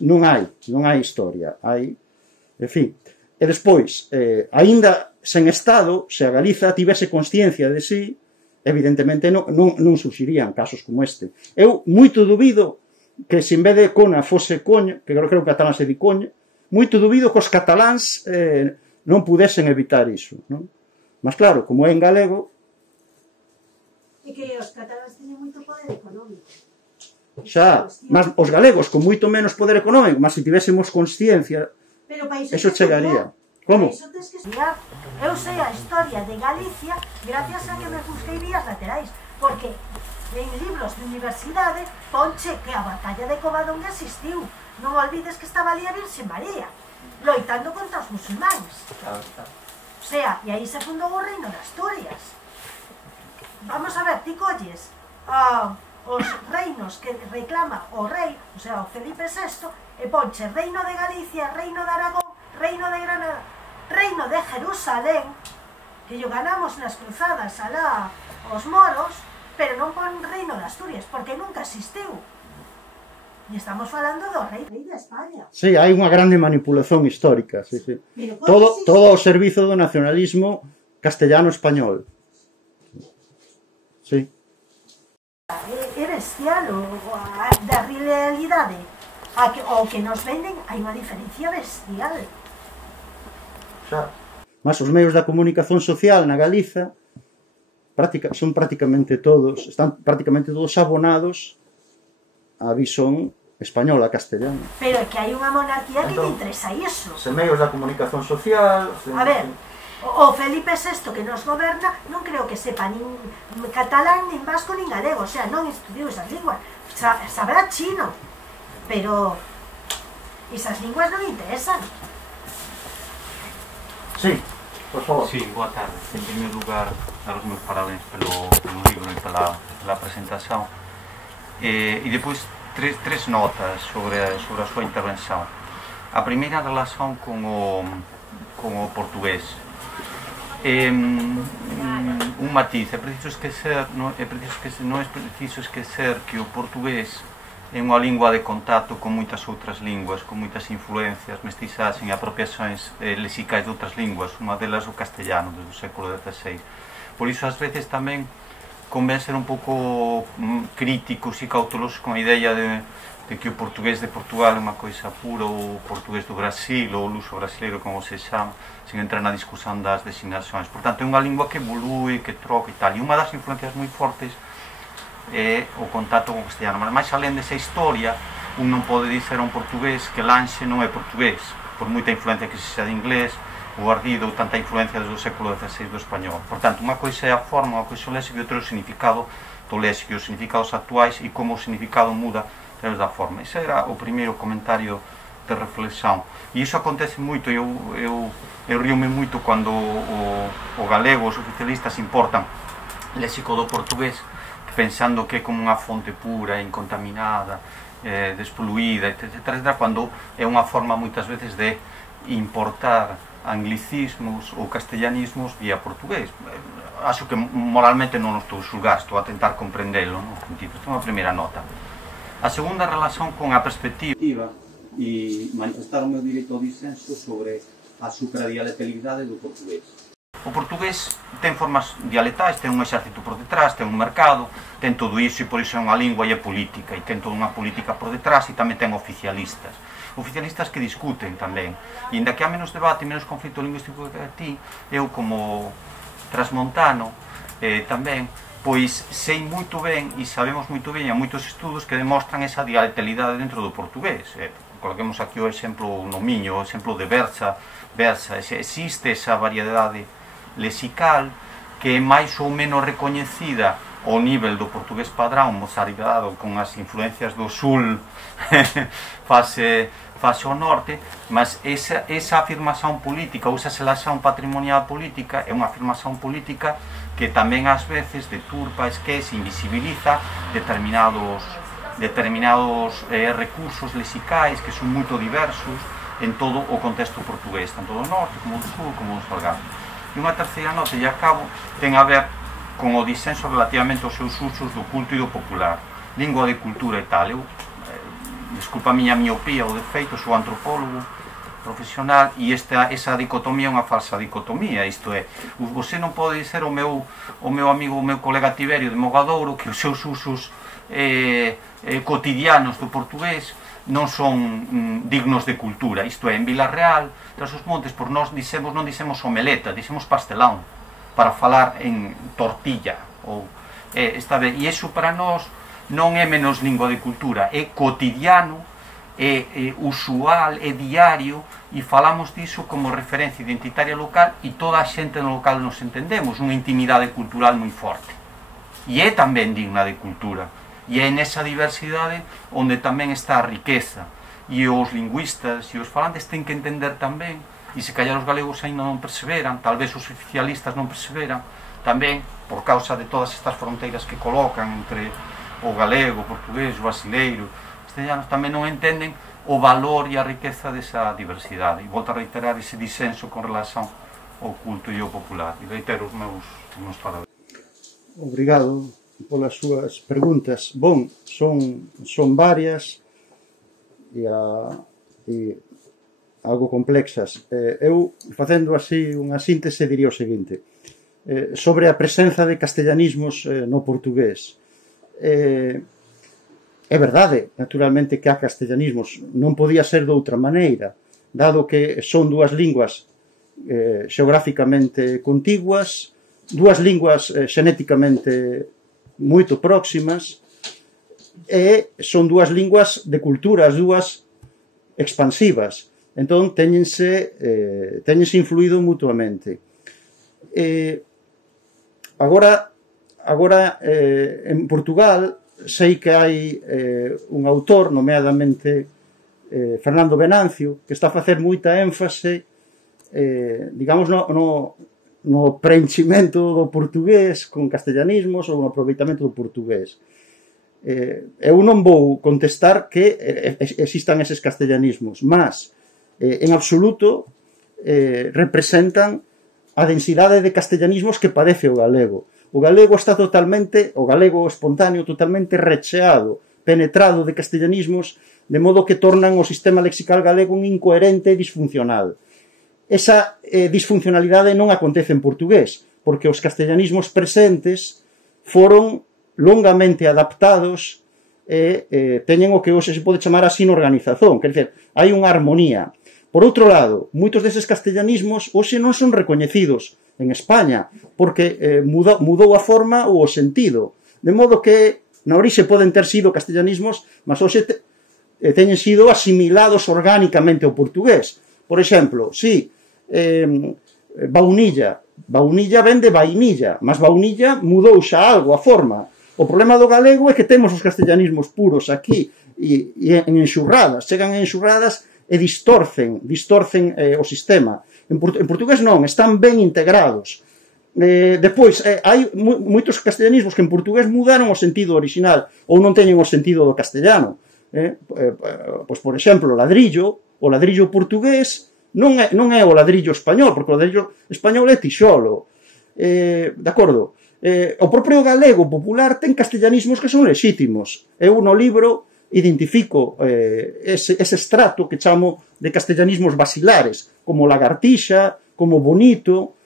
non hai historia. En fin. E despois, aínda sen Estado, se a Galiza tivese consciencia de sí, evidentemente non surxirían casos como este. Eu moito dubido que se en vez de Kona fose Coño, que creo que o catalán se di Coño, moito dubido que os cataláns non pudesen evitar iso, non? Mas claro, como é en galego... E que os cataláns teñen moito poder económico. Xa, mas os galegos con moito menos poder económico, mas se tivésemos consciencia, eso chegaría. Como? Iso tens que estudiar. Eu sei a historia de Galicia gracias a que me busquei vías laterais, porque en libros de universidade ponche que a batalla de Covadonga existiu. Non olvides que estaba ali a Virxe María, loitando contra os musulmáns. O sea, e aí se fundou o reino de Asturias. Vamos a ver, ti colles os reinos que reclama o rei, o sea, o Felipe VI, e ponche Reino de Galicia, Reino de Aragón, Reino de Granada, Reino de Jerusalén, que yo ganamos nas cruzadas alá os moros, pero non pon Reino de Asturias, porque nunca existiu. E estamos falando do rei de España. Sí, hai unha grande manipulación histórica, sí. Todo o servizo do nacionalismo castellano-español. Sí. É bestial, da realidade ao que nos venden hai unha diferencia bestial. Mas os medios da comunicación social na Galiza son están prácticamente todos abonados á visión española, castellana. Pero é que hai unha monarquía que lle interesa iso. Os medios da comunicación social... A ver, o Felipe VI que nos goberna non creo que sepa nin catalán, nin vasco, nin galego, o sea, non estudiou esas linguas. Sabrá chino, pero esas linguas non interesan. Sí, por favor. Sí, boa tarde. En primeiro lugar, dar os meus parabéns pelo libro e pela presentación. E depois tres notas sobre a súa intervención. A primeira, en relación con o portugués. Un matiz, non é preciso esquecer que o portugués é unha lingua de contacto con moitas outras linguas, con moitas influencias, mestizaxes e apropiacións lexicais de outras linguas, unha delas o castellano, desde o século XVI. Por iso, ás veces, tamén convén ser un pouco críticos e cautelosos con a idea de que o portugués de Portugal é unha coisa pura, ou o portugués do Brasil, ou o luso brasileiro, como se chama, sin entrar na discusión das designacións. Por tanto, é unha lingua que evolúe, que troca e tal. E unha das influencias moi fortes é o contacto con o castellano. Mas, máis alén desa historia, un non pode dizer a un portugués que Lanxe non é portugués, por moita influencia que se xa de inglés, ou ardido, ou tanta influencia desde o século XVI do español. Por tanto, unha coisa é a forma, unha coisa é o léxico, e outra é o significado do léxico, os significados actuais e como o significado muda a través da forma. Ese era o primeiro comentario de reflexión. E iso acontece moito, eu ríome moito cando o galego, os oficialistas importan léxico do portugués, pensando que é como unha fonte pura, incontaminada, despoluída, etc., cando é unha forma moitas veces de importar anglicismos ou castellanismos vía portugués. Acho que moralmente non o estou a xulgar, estou a tentar comprendelo, no sentido. Esta é unha primeira nota. A segunda, relación con a perspectiva e manifestar o meu direito ao disenso sobre a supradialectalidade do portugués. O portugués ten formas dialectais, ten un exército por detrás, ten un mercado, ten todo iso, e por iso é unha lingua e é política, e ten toda unha política por detrás, e tamén ten oficialistas que discuten tamén, e ainda que há menos debate e menos conflito lingüístico que a ti, eu como transmontano tamén pois sei moito ben e sabemos moito ben, há moitos estudos que demostran esa dialectalidade dentro do portugués. Coloquemos aquí o exemplo no Miño, o exemplo de Versa, existe esa variedade lexical que é máis ou menos recoñecida ao nivel do portugués padrón, mozartado con as influencias do sul fase ao norte, mas esa afirmación política, ou esa selación patrimonial política, é unha afirmación política que tamén ás veces deturpa, esquece, invisibiliza determinados recursos lexicais que son moito diversos en todo o contexto portugués, tanto do norte como do sur, como do salgado. E unha terceira nota, e acabo, ten a ver con o disenso relativamente aos seus usos do culto e do popular, lingua de cultura e tal. Eu, desculpa a miña miopía ou defeito, sou antropólogo profesional e esa dicotomía é unha falsa dicotomía, isto é, você non pode dizer o meu amigo, o meu colega Tiberio de Mogadouro que os seus usos cotidianos do portugués non son dignos de cultura, isto é, en Vilarreal, tras os montes, por nós non dicemos omeleta, dicemos pastelón, para falar en tortilla, ou, está ben, e iso para nós non é menos lingua de cultura, é cotidiano, é usual, é diario, e falamos diso como referencia identitaria local e toda a xente no local nos entendemos, unha intimidade cultural moi forte. E é tamén digna de cultura, e é nesa diversidade onde tamén está a riqueza, e os lingüistas e os falantes ten que entender tamén, e se callar os galegos ainda non perseveran, talvez os oficialistas non perseveran, tamén por causa de todas estas fronteiras que colocan entre o galego, o portugués, o brasileiro, castellanos, tamén non entenden o valor e a riqueza desa diversidade. E volto a reiterar ese disenso con relación ao culto e ao popular. E reitero os meus parabéns. Obrigado polas súas preguntas. Bon, son varias e algo complexas. Eu, facendo así unha síntese, diría o seguinte. Sobre a presenza de castellanismos no portugués. É verdade, naturalmente, que há castellanismos. Non podía ser de outra maneira, dado que son dúas linguas xeográficamente contiguas, dúas linguas xenéticamente moito próximas, e son dúas linguas de cultura, as dúas expansivas. Entón, teñense influído mutuamente. Agora, en Portugal, sei que hai un autor, nomeadamente Fernando Venancio, que está a facer moita énfase, digamos, no preenchimento do portugués con castellanismos ou no aproveitamento do portugués. Eu non vou contestar que existan eses castellanismos, mas, en absoluto, representan a densidade de castellanismos que padece o galego. O galego está totalmente, o galego espontáneo, totalmente recheado, penetrado de castellanismos, de modo que tornan o sistema lexical galego un incoherente e disfuncional. Esa disfuncionalidade non acontece en portugués, porque os castellanismos presentes foron longamente adaptados e teñen o que hoxe se pode chamar a sinorganización, quer dizer, hai unha armonía. Por outro lado, moitos deses castellanismos hoxe non son recoñecidos en España, porque mudou a forma ou o sentido. De modo que na orixe poden ter sido castellanismos, mas hoxe teñen sido asimilados orgánicamente ao portugués. Por exemplo, baunilla ven de vainilla, mas baunilla mudou xa algo a forma. O problema do galego é que temos os castellanismos puros aquí e en enxurradas, chegan en enxurradas e distorcen o sistema. En portugués non, están ben integrados. Depois, hai moitos castellanismos que en portugués mudaron o sentido original ou non teñen o sentido do castellano. Pois, por exemplo, o ladrillo portugués non é o ladrillo español, porque o ladrillo español é tixolo. De acordo? O propio galego popular ten castellanismos que son lexítimos. Eu no libro identifico ese estrato que chamo de castellanismos basilares, como lagartixa, como bonito,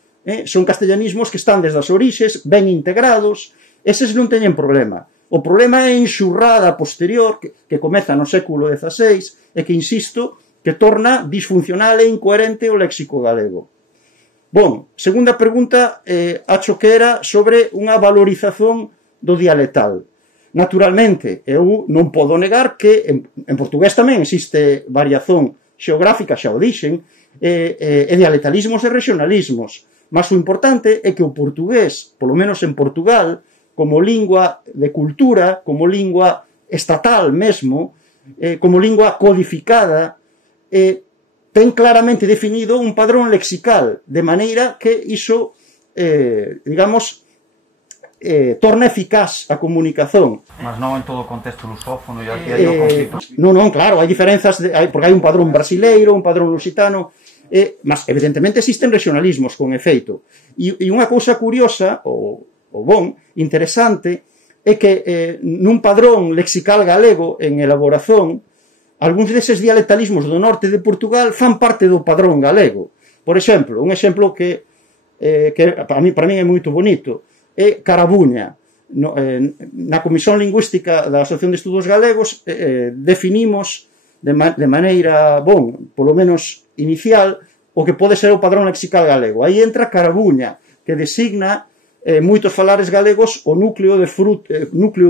son castellanismos que están desde as orixes, ben integrados, eses non teñen problema. O problema é a enxurrada posterior, que comeza no século XVI, e que, insisto, que torna disfuncional e incoherente o léxico galego. Bon, segunda pregunta, acho que era sobre unha valorización do dialectal. Naturalmente, eu non podo negar que en portugués tamén existe variación xeográfica, xa o dixen, e dialectalismos e regionalismos. Mas o importante é que o portugués, polo menos en Portugal, como lingua de cultura, como lingua estatal mesmo, como lingua codificada, ten claramente definido un padrón lexical, de maneira que iso, digamos, torna eficaz a comunicación. Mas non en todo o contexto lusófono, e aquí hai o conflito. Non, claro, hai diferenzas, porque hai un padrón brasileiro, un padrón lusitano, mas evidentemente existen regionalismos con efeito. E unha cousa curiosa, o bon, interesante, é que nun padrón lexical galego en elaboración, algúns deses dialectalismos do norte de Portugal fan parte do padrón galego. Por exemplo, un exemplo que para min é moito bonito, é Carabuña. Na Comisión Lingüística da Asociación de Estudos Galegos definimos de maneira, polo menos inicial, o que pode ser o padrón lexical galego. Aí entra Carabuña, que designa moitos falares galegos o núcleo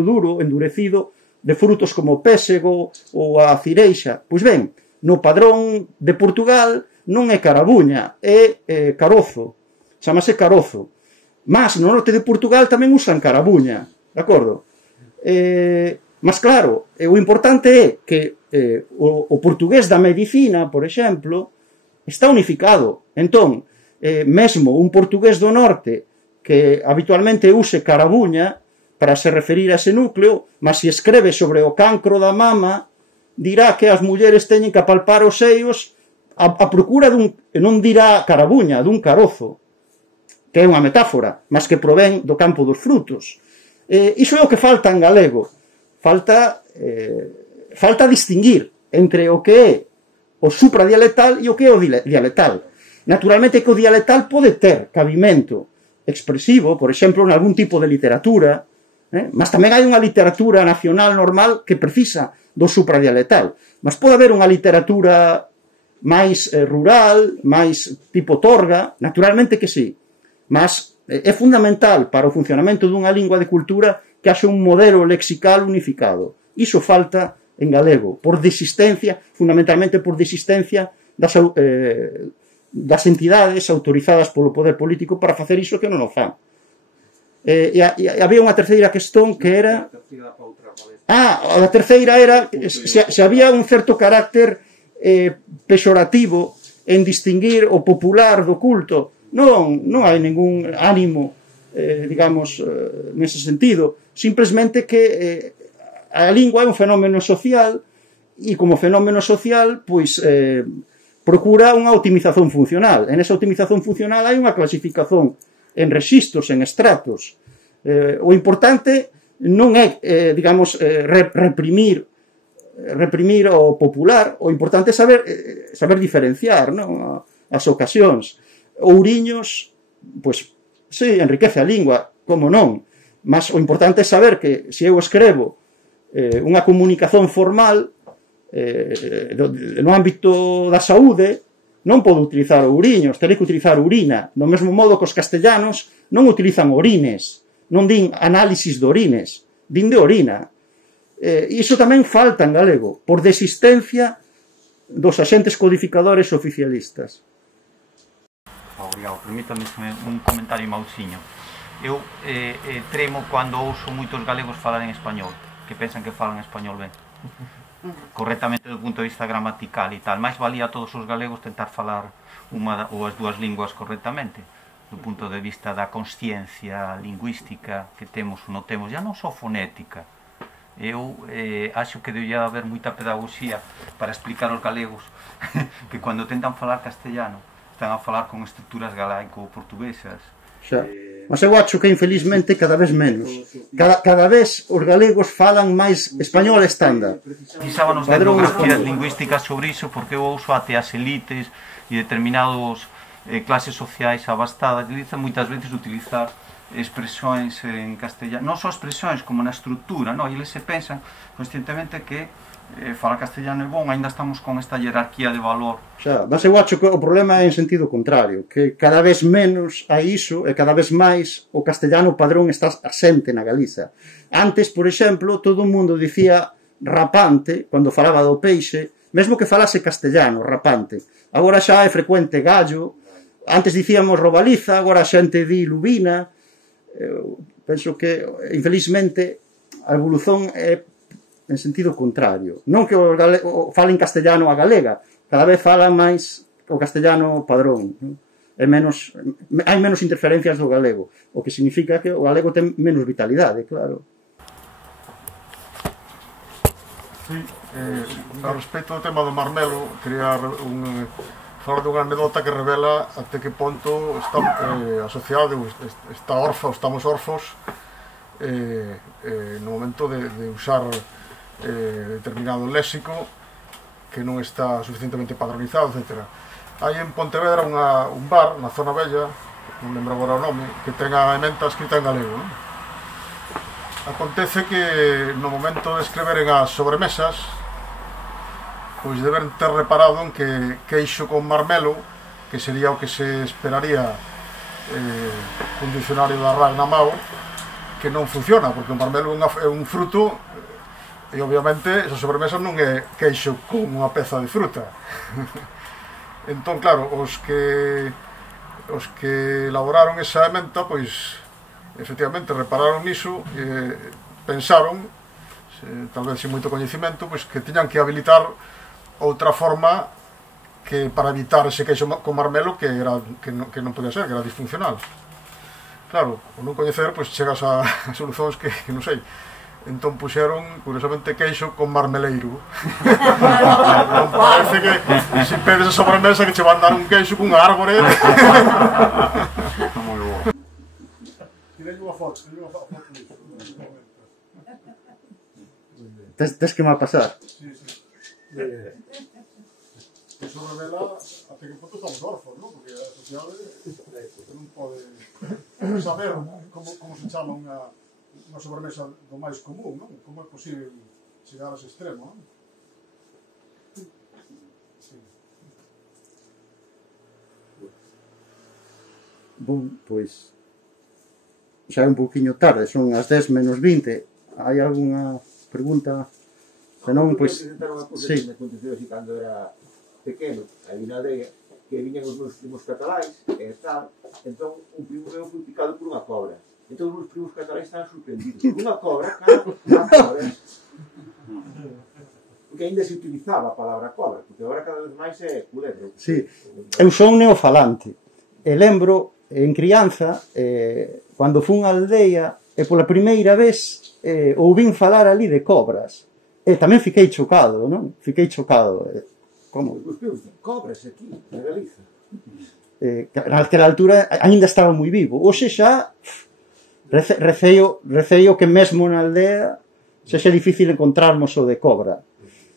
duro, endurecido, de frutos como o pésego ou a cireixa. Pois ben, no padrón de Portugal non é Carabuña, é carozo, chamase carozo. Mas no norte de Portugal tamén usan Carabuña, de acordo? Mas claro, o importante é que o portugués da medicina, por exemplo, está unificado. Entón, mesmo un portugués do norte que habitualmente use Carabuña para se referir a ese núcleo, mas se escreve sobre o cancro da mama, dirá que as mulleres teñen que apalpar os seios a procura non dirá Carabuña, dun carozo, que é unha metáfora, mas que provén do campo dos frutos. Iso é o que falta en galego. Falta distinguir entre o que é o supradialectal e o que é o dialectal. Naturalmente que o dialectal pode ter cabimento expresivo, por exemplo, en algún tipo de literatura, mas tamén hai unha literatura nacional normal que precisa do supradialectal. Mas pode haber unha literatura máis rural, máis tipo torga, naturalmente que sí. Mas é fundamental para o funcionamento dunha lingua de cultura que haxe un modelo lexical unificado. Iso falta en galego, por desistencia, fundamentalmente por desistencia das entidades autorizadas polo poder político para facer iso que non o fan. E había unha terceira cuestión que era... a terceira era se había un certo carácter pexorativo en distinguir o popular do culto. Non hai ningún ánimo, digamos, nese sentido. Simplemente que a lingua é un fenómeno social e como fenómeno social, pois, procura unha optimización funcional. En esa optimización funcional hai unha clasificación en rexistros, en estratos. O importante non é, digamos, reprimir o popular, o importante é saber diferenciar, non? As ocasións. Ouriños, pois, sí, enriquece a lingua, como non, mas o importante é saber que se eu escrevo unha comunicación formal no ámbito da saúde, non podo utilizar ouriños, terei que utilizar urina, do mesmo modo que os castellanos non utilizan orines, non din análisis de orines, din de orina. Iso tamén falta en galego, por desistencia dos axentes codificadores oficialistas. Obrigado, permítame un comentario mausiño. Eu tremo cando ouso moitos galegos falar en español, que pensan que falan español ben. Correctamente do punto de vista gramatical e tal, máis valía a todos os galegos tentar falar unha ou as dúas linguas correctamente, do punto de vista da consciencia lingüística que temos ou non temos, ya non só fonética. Eu acho que debía haber moita pedagogía para explicar aos galegos que cando tentan falar castellano están a falar con estruturas galaico-portuguesas. Xa. Mas eu acho que infelizmente cada vez menos. Cada vez os galegos falan máis español estándar. Precisábanos de etnografías lingüísticas sobre iso, porque eu uso até as elites e determinados clases sociais abastadas utilizan moitas veces utilizar expresións en castellano, non só expresións como na estrutura, non? E eles se pensan conscientemente que falar castellano é bon, ainda estamos con esta jerarquía de valor. Xa, mas eu acho que o problema é en sentido contrario, que cada vez menos hai iso e cada vez máis o castellano padrón está asente na Galiza. Antes, por exemplo, todo o mundo dicía rapante cando falaba do peixe, mesmo que falase castellano, rapante. Agora xa é frecuente gallo, antes dicíamos robaliza, agora a xente di lubina. Penso que, infelizmente, a evolución é en sentido contrario. Non que o falen castellano a galega, cada vez fala máis o castellano padrón. Hai menos interferencias do galego, o que significa que o galego ten menos vitalidade, claro. Sí, a respecto do tema do marmelo, quería falar dunha anedota que revela até que ponto está asociado, está orfa, estamos orfos no momento de usar determinado léxico que non está suficientemente padronizado, etc. Hai en Pontevedra un bar na zona bella, non lembro agora o nome, que ten a ementa escrita en galego, non? Acontece que no momento de escreveren as sobremesas, pois deben ter reparado en que queixo con marmelo, que sería o que se esperaría un dicionario da RAC na mao, que non funciona, porque o marmelo é un fruto e obviamente esa sobremesa non é queixo con unha peza de fruta. Entón, claro, os que elaboraron esa ementa, pois efectivamente repararon niso e pensaron, tal vez sin moito coñecimento, pois que tiñan que habilitar outra forma que para evitar ese queixo con marmelo que non podía ser, que era disfuncional. Claro, o non coñecer, pois chegas a solucións que non sei. Entón puxeron, curiosamente, queixo con marmeleiro. Non parece que se pedes a sobremesa que che van dar un queixo cunha árbore. Moi bo. Tirei unha foto disso. Tes que me pasar. Sí. Eso revela até que punto estamos orfos, non? Porque a sociedade non pode saber como se chama unha sobremesa do máis común, non? Como é posible chegar a ese extremo, non? Sí. Bom, pois xa é un pouquiño tarde, son as 10 menos 20. Hai algunha pregunta? Senón, pois... Sí. Me aconteceu así cando era pequeno, aí na aldea, que viñan os meus primos cataláis, e tal, entón un primo meu foi picado por unha cobra. Entón os meus primos cataláis estaban sorprendidos. Unha cobra, claro, unha cobra. Porque ainda se utilizaba a palabra cobra, porque agora cada vez máis é culebro. Sí, eu son neofalante, e lembro, en crianza, cando fun á aldea, e pola primeira vez ouvín falar ali de cobras. E tamén fiquei chocado, non? Fiquei chocado. Como? Cobras aquí, na Galiza. Naquela altura ainda estaba moi vivo. Hoxe xa receio que mesmo na aldea sexa difícil encontrarmos o de cobra.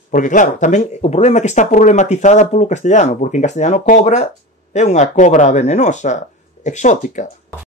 Porque claro, tamén o problema é que está problematizada polo castellano, porque en castellano cobra é unha cobra venenosa, exótica.